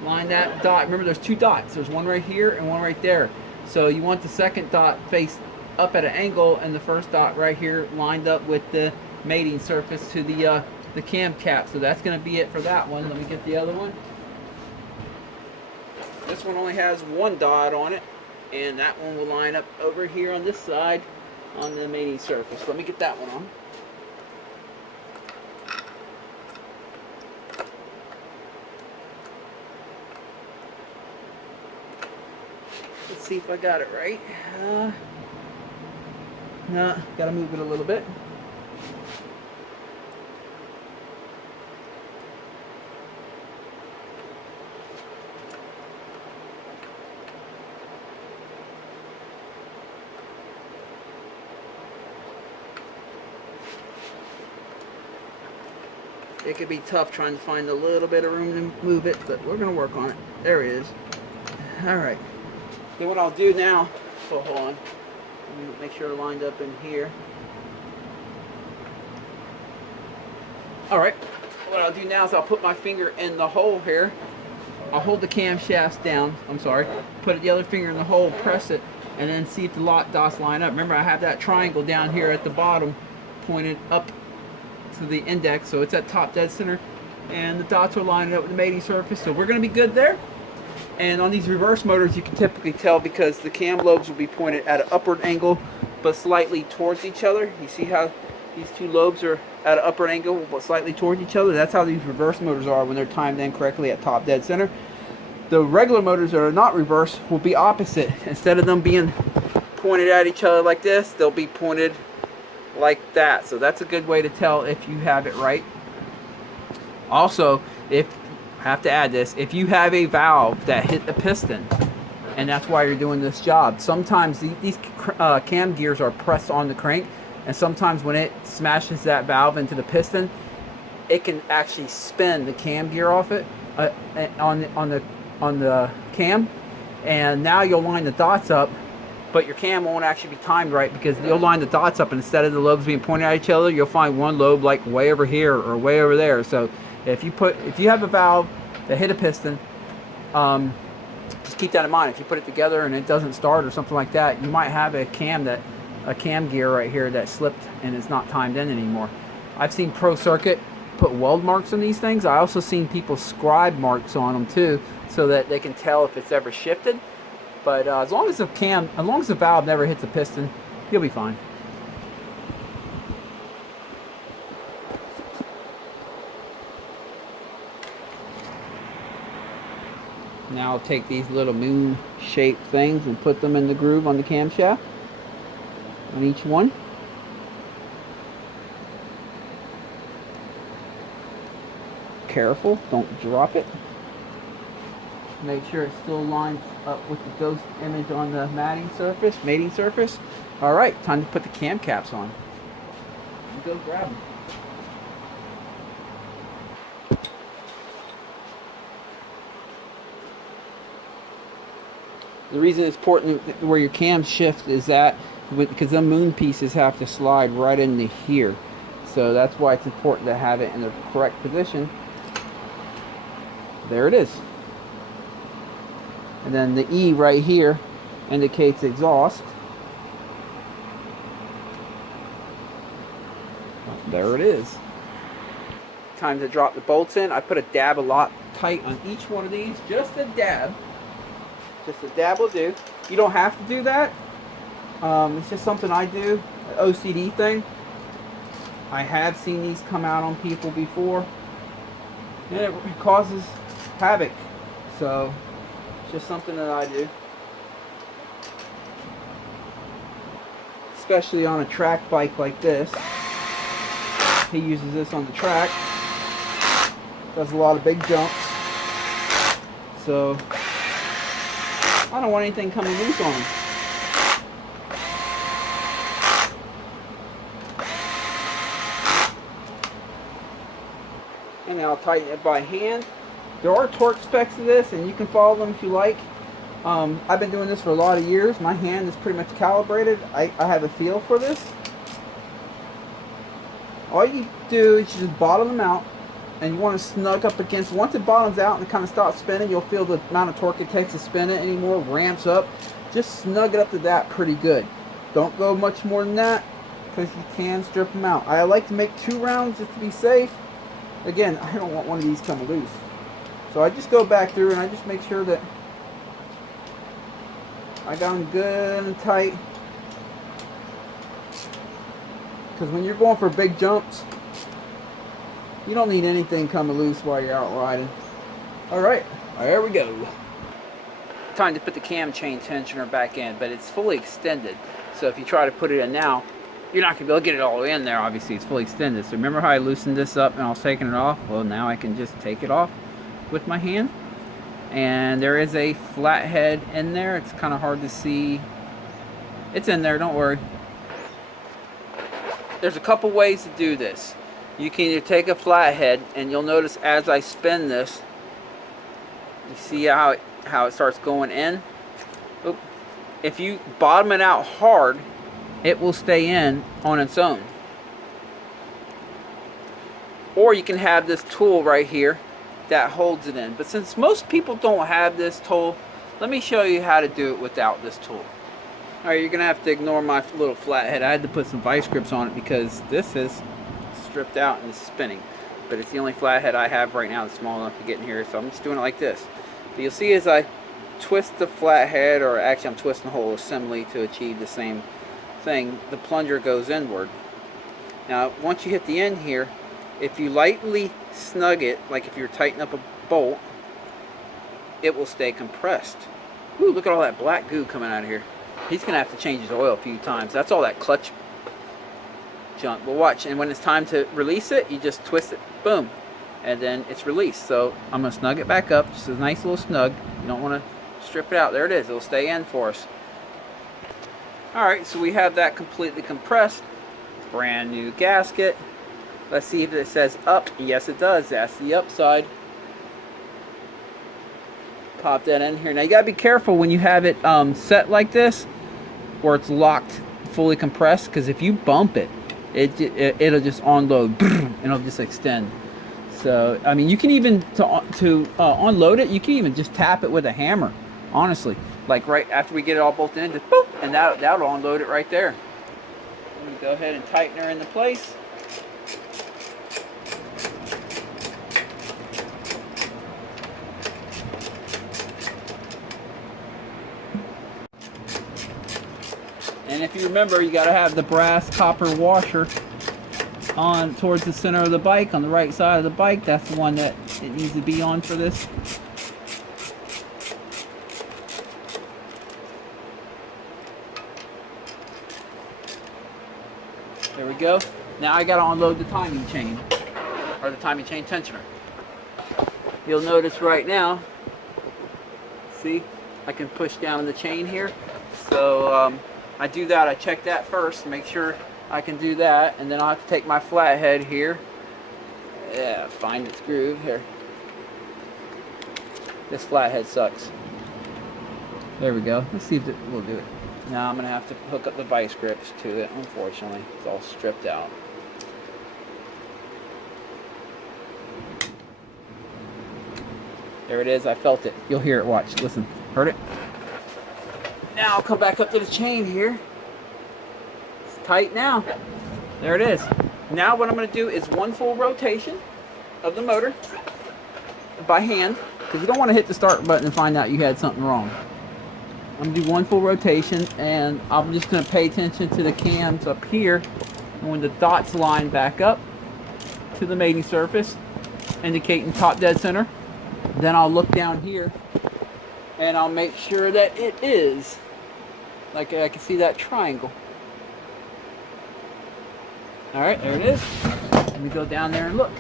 line that dot. Remember, there's 2 dots. There's one right here and one right there. So you want the second dot face up at an angle, and the first dot right here lined up with the mating surface to the cam cap. So that's going to be it for that one. Let me get the other one. This one only has 1 dot on it, and that one will line up over here on this side on the mating surface. Let me get that one on. Let's see if I got it right. No, gotta move it a little bit. it could be tough trying to find a little bit of room to move it, but we're going to work on it. There it is. Alright. Then what I'll do now, so hold on. Let me make sure it's lined up in here. Alright. What I'll do now is I'll put my finger in the hole here. I'll hold the camshafts down. I'm sorry. Put the other finger in the hole, press it, and then see if the dots line up. Remember, I have that triangle down here at the bottom pointed up to the index, so it's at top dead center, and the dots are lined up with the mating surface, so we're going to be good there. And on these reverse motors, you can typically tell because the cam lobes will be pointed at an upward angle but slightly towards each other. You see how these two lobes are at an upward angle but slightly towards each other? That's how these reverse motors are when they're timed in correctly at top dead center. The regular motors that are not reverse will be opposite. Instead of them being pointed at each other like this, they'll be pointed like that. So that's a good way to tell if you have it right. Also, if I have to add this, if you have a valve that hit the piston, and that's why you're doing this job, sometimes these cam gears are pressed on the crank, and sometimes when it smashes that valve into the piston, it can actually spin the cam gear off it on the cam, and now you'll line the dots up, but your cam won't actually be timed right because you'll line the dots up, and instead of the lobes being pointed at each other, you'll find one lobe like way over here or way over there. So if you have a valve that hit a piston, just keep that in mind. If you put it together and it doesn't start or something like that, you might have a cam gear right here that slipped and it's not timed in anymore. I've seen Pro Circuit put weld marks on these things. I also seen people scribe marks on them too, so that they can tell if it's ever shifted. But as long as the valve never hits the piston, you'll be fine. Now I'll take these little moon-shaped things and put them in the groove on the camshaft on each one. Careful, don't drop it. Make sure it still lines up with the ghost image on the mating surface. Alright, time to put the cam caps on. Go grab them. The reason it's important where your cam shift is that because the moon pieces have to slide right into here. So that's why it's important to have it in the correct position. There it is. And then the E right here indicates exhaust. There it is. Time to drop the bolts in. I put a dab a lot tight on each one of these. Just a dab. Just a dab will do. You don't have to do that. It's just something I do. An OCD thing. I have seen these come out on people before. And it causes havoc. So it's just something that I do. Especially on a track bike like this. He uses this on the track. Does a lot of big jumps. So I don't want anything coming loose on him. And I'll tighten it by hand. There are torque specs to this, and you can follow them if you like. I've been doing this for a lot of years. My hand is pretty much calibrated. I have a feel for this. All you do is you just bottom them out, and you want to snug up against. Once it bottoms out and it kind of stops spinning, you'll feel the amount of torque it takes to spin it anymore ramps up. Just snug it up to that pretty good. Don't go much more than that because you can strip them out. I like to make 2 rounds just to be safe. Again, I don't want one of these coming loose. So I just go back through and I just make sure that I got them good and tight. Because when you're going for big jumps, you don't need anything coming loose while you're out riding. Alright, there we go. Time to put the cam chain tensioner back in, but it's fully extended. So if you try to put it in now, you're not going to be able to get it all the way in there. Obviously, it's fully extended. So remember how I loosened this up and I was taking it off? Well, now I can just take it off with my hand. And there is a flathead in there. It's kind of hard to see. It's in there, don't worry. There's a couple ways to do this. You can either take a flathead, and you'll notice as I spin this, you see how it starts going in. Oop. If you bottom it out hard, it will stay in on its own. Or you can have this tool right here that holds it in. But since most people don't have this tool, let me show you how to do it without this tool. Alright, you're going to have to ignore my little flathead. I had to put some vice grips on it because this is stripped out and is spinning. But it's the only flathead I have right now that's small enough to get in here, so I'm just doing it like this. But you'll see as I twist the flathead, or actually I'm twisting the whole assembly to achieve the same thing, the plunger goes inward. Now once you hit the end here, if you lightly snug it, like if you're tightening up a bolt, it will stay compressed. Ooh, look at all that black goo coming out of here. He's going to have to change his oil a few times. That's all that clutch junk. Well, watch, and when it's time to release it, you just twist it, boom, and then it's released. So I'm going to snug it back up, just a nice little snug. You don't want to strip it out. There it is. It'll stay in for us. Alright, so we have that completely compressed. Brand new gasket. Let's see if it says up. Yes, it does. That's the upside. Pop that in here. Now you gotta be careful when you have it set like this, where it's locked, fully compressed, because if you bump it, it'll just unload and it'll just extend. So I mean, you can even to unload it, you can even just tap it with a hammer. Honestly, like right after we get it all bolted in, just boop, and that'll unload it right there. Let me go ahead and tighten her into place. And if you remember, you got to have the brass copper washer on towards the center of the bike, on the right side of the bike. That's the one that it needs to be on for this. There we go. Now I got to unload the timing chain, or the timing chain tensioner. You'll notice right now, see, I can push down the chain here. So I do that, I check that first, make sure I can do that, and then I'll have to take my flathead here. Yeah, find its groove here. This flathead sucks. There we go. Let's see if we'll do it. Now I'm going to have to hook up the vice grips to it, unfortunately. It's all stripped out. There it is, I felt it. You'll hear it, watch, listen. Heard it? Now I'll come back up to the chain here. It's tight now. There it is. Now what I'm going to do is one full rotation of the motor by hand, because you don't want to hit the start button and find out you had something wrong. I'm going to do one full rotation, and I'm just going to pay attention to the cams up here, and when the dots line back up to the mating surface, indicating top dead center, then I'll look down here and I'll make sure that it is. Like I can see that triangle. Alright, there it is. Let me go down there and look.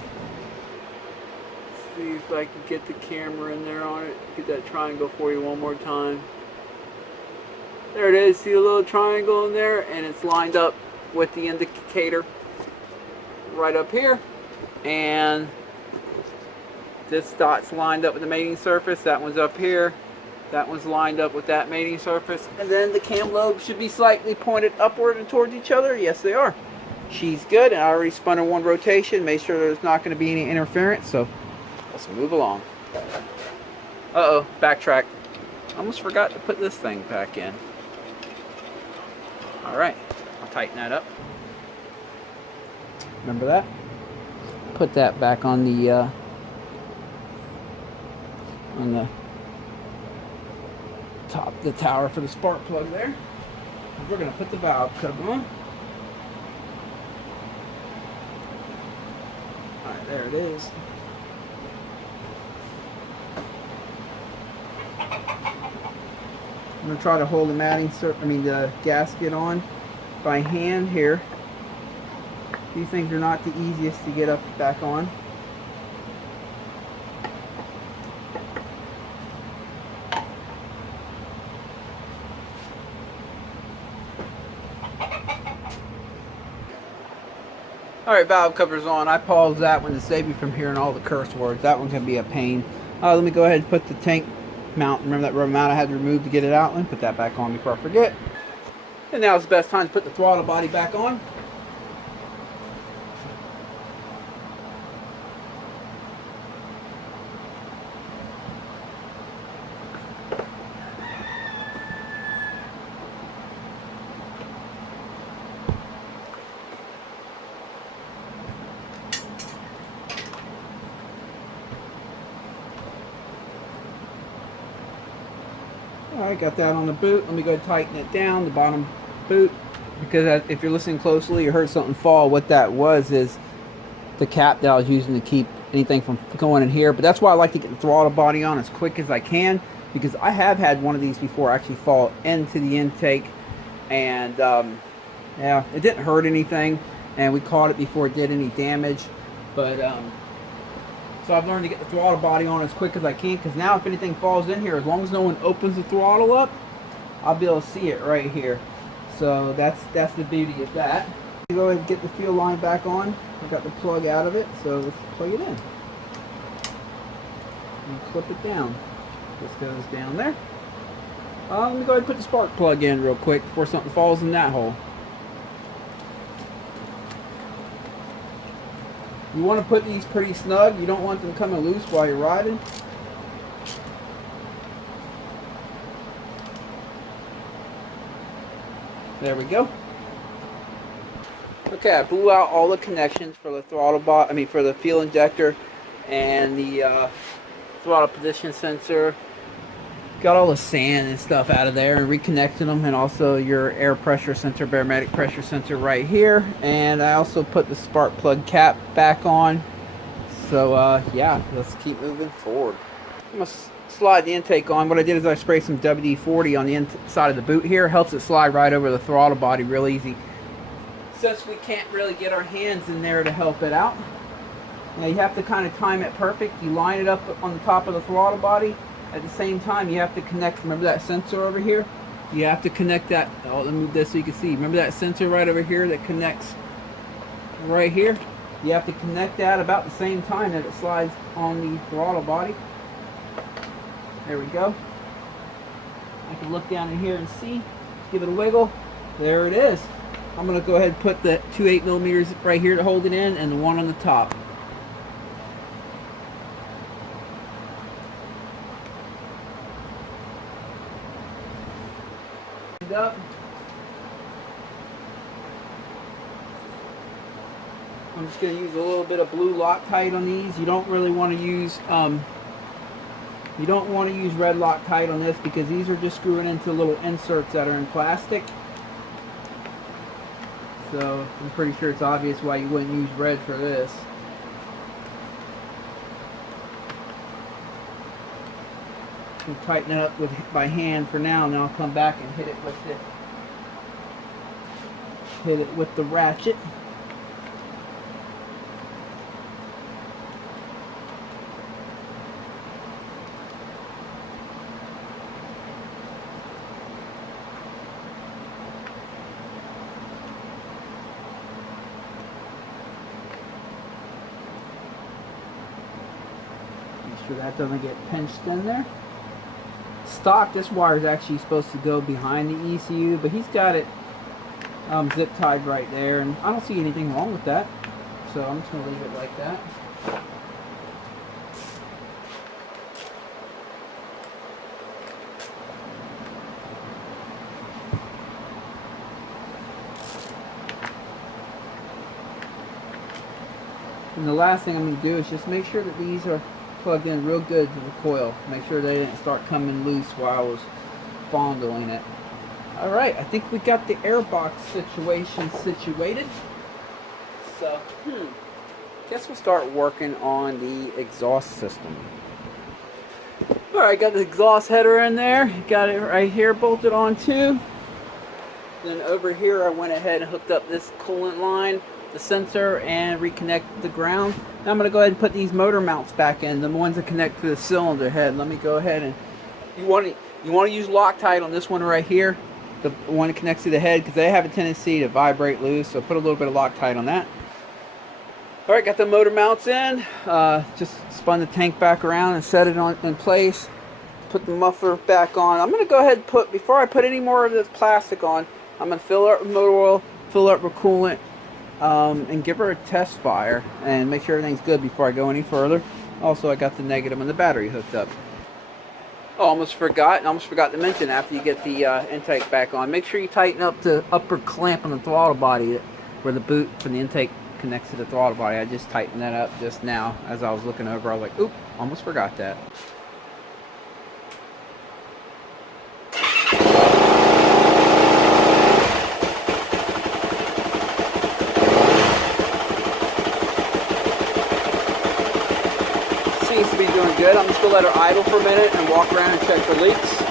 See if I can get the camera in there on it. Get that triangle for you one more time. There it is. See a little triangle in there, and it's lined up with the indicator right up here. And this dot's lined up with the mating surface. That one's up here. That one's lined up with that mating surface. And then the cam lobes should be slightly pointed upward and towards each other. Yes, they are. She's good, and I already spun her one rotation. Made sure there's not going to be any interference. So let's move along. Uh-oh, backtrack. Almost forgot to put this thing back in. Alright, I'll tighten that up. Remember that? Put that back on the top, the tower for the spark plug there. We're going to put the valve cover on. Alright, there it is. I'm going to try to hold the gasket on by hand here. These things are not the easiest to get up back on. Alright, valve cover's on. I paused that one to save you from hearing all the curse words. That one can be a pain. Let me go ahead and put the tank mount. Remember that rubber mount I had to remove to get it out? Let me put that back on before I forget. And now is the best time to put the throttle body back on. Alright, got that on the boot. Let me go tighten it down, the bottom boot. Because if you're listening closely, you heard something fall. What that was is the cap that I was using to keep anything from going in here. But that's why I like to get the throttle body on as quick as I can. Because I have had one of these before actually fall into the intake. And yeah, it didn't hurt anything. And we caught it before it did any damage. But so I've learned to get the throttle body on as quick as I can, because now if anything falls in here, as long as no one opens the throttle up, I'll be able to see it right here. So that's the beauty of that. Go ahead and get the fuel line back on. I got the plug out of it, so let's plug it in. And clip it down. This goes down there. Let me go ahead and put the spark plug in real quick before something falls in that hole. You want to put these pretty snug. You don't want them coming loose while you're riding. There we go. Okay, I blew out all the connections for the throttle for the fuel injector and the throttle position sensor. Got all the sand and stuff out of there and reconnected them, and also your air pressure sensor, barometric pressure sensor right here. And I also put the spark plug cap back on. So yeah, let's keep moving forward. I'm gonna slide the intake on. What I did is I sprayed some WD-40 on the inside of the boot here. Helps it slide right over the throttle body real easy. Since we can't really get our hands in there to help it out, now you have to kind of time it perfect. You line it up on the top of the throttle body. At the same time, you have to connect, remember that sensor over here? You have to connect that, oh, let me move this so you can see. Remember that sensor right over here that connects right here? You have to connect that about the same time that it slides on the throttle body. There we go. I can look down in here and see. Give it a wiggle. There it is. I'm going to go ahead and put the two 8mm right here to hold it in, and the one on the top. Up. I'm just going to use a little bit of blue Loctite on these. You don't really want to use red Loctite on this, because these are just screwing into little inserts that are in plastic. So I'm pretty sure it's obvious why you wouldn't use red for this. I'll tighten it up by hand for now, and then I'll come back and hit it with the ratchet. Make sure that doesn't get pinched in there. Stock, this wire is actually supposed to go behind the ECU, but he's got it zip tied right there, and I don't see anything wrong with that, so I'm just going to leave it like that. And the last thing I'm going to do is just make sure that these are plugged in real good to the coil. Make sure they didn't start coming loose while I was fondling it. Alright, I think we got the air box situation situated. So, guess we'll start working on the exhaust system. Alright, got the exhaust header in there. Got it right here bolted on too. Then over here I went ahead and hooked up this coolant line, the sensor, and reconnected the ground. Now I'm going to go ahead and put these motor mounts back in, the ones that connect to the cylinder head. Let me go ahead and, you want to use Loctite on this one right here, the one that connects to the head, because they have a tendency to vibrate loose, so put a little bit of Loctite on that. All right, got the motor mounts in. Just spun the tank back around and set it in place. Put the muffler back on. I'm going to go ahead and before I put any more of this plastic on, I'm going to fill up with motor oil, fill up with coolant, and give her a test fire and make sure everything's good before I go any further. Also, I got the negative and the battery hooked up. Oh, almost forgot to mention, after you get the intake back on, make sure you tighten up the upper clamp on the throttle body where the boot from the intake connects to the throttle body. I just tightened that up just now as I was looking over. I was like, oop, almost forgot that. Seems to be doing good. I'm just going to let her idle for a minute and walk around and check for leaks.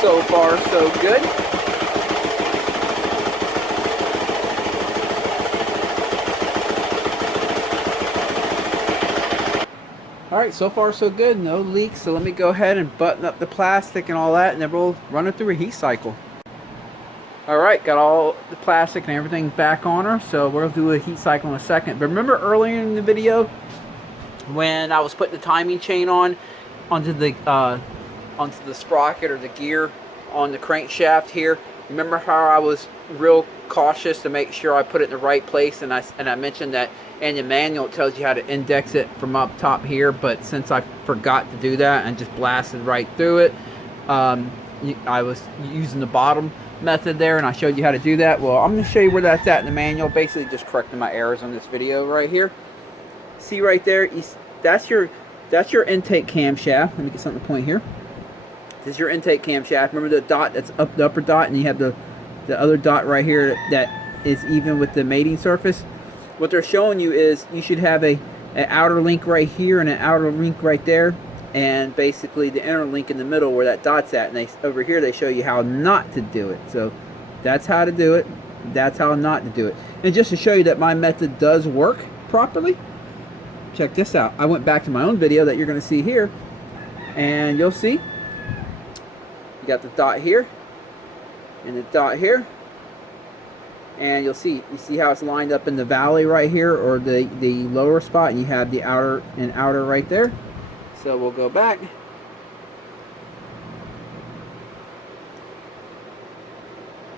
So far, so good. Alright, so far so good. No leaks. So let me go ahead and button up the plastic and all that, and then we'll run it through a heat cycle. Alright, got all the plastic and everything back on her, so we'll do a heat cycle in a second. But remember earlier in the video when I was putting the timing chain onto the sprocket or the gear on the crankshaft here? Remember how I was real cautious to make sure I put it in the right place, and I mentioned that in the manual it tells you how to index it from up top here, but since I forgot to do that and just blasted right through it, I was using the bottom method there, and I showed you how to do that. Well, I'm going to show you where that's at in the manual, basically just correcting my errors on this video right here. See right there, that's your intake camshaft. Let me get something to point here. This is your intake camshaft. Remember the dot that's up, the upper dot, and you have the other dot right here that is even with the mating surface. What they're showing you is you should have an outer link right here and an outer link right there, and basically the inner link in the middle where that dot's at. And over here they show you how not to do it. So that's how to do it. That's how not to do it. And just to show you that my method does work properly, check this out. I went back to my own video that you're going to see here, and you'll see you got the dot here and the dot here, and you see how it's lined up in the valley right here, or the lower spot, and you have the outer and outer right there. So we'll go back.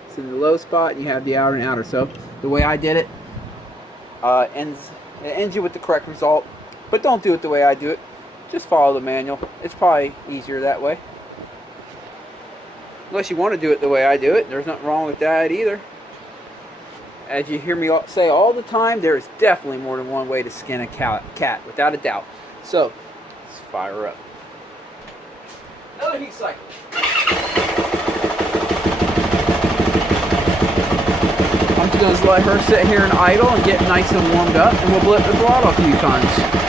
It's in the low spot, and you have the outer and outer. So the way I did it, ends you with the correct result, but don't do it the way I do it. Just follow the manual. It's probably easier that way. Unless you want to do it the way I do it, there's nothing wrong with that either. As you hear me say all the time, there is definitely more than one way to skin a cat, without a doubt. So, let's fire up. Another heat cycle. I'm just going to let her sit here and idle and get nice and warmed up, and we'll blip the throttle a few times.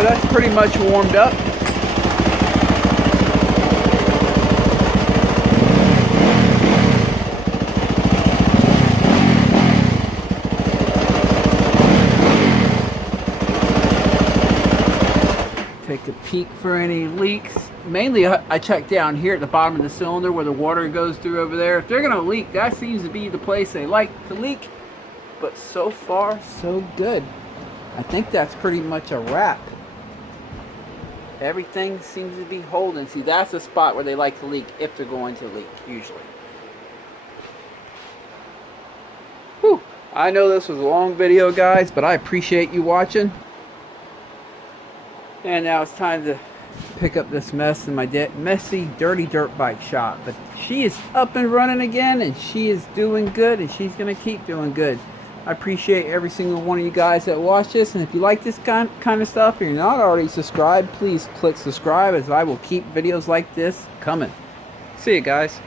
That's pretty much warmed up. Take a peek for any leaks. Mainly I check down here at the bottom of the cylinder where the water goes through over there. If they're going to leak, that seems to be the place they like to leak. But so far, so good. I think that's pretty much a wrap. Everything seems to be holding. See, that's the spot where they like to leak, if they're going to leak, usually. Whew. I know this was a long video, guys, but I appreciate you watching. And now it's time to pick up this mess in my messy, dirty dirt bike shop. But she is up and running again, and she is doing good, and she's going to keep doing good. I appreciate every single one of you guys that watch this, and if you like this kind of stuff and you're not already subscribed, please click subscribe, as I will keep videos like this coming. See you guys.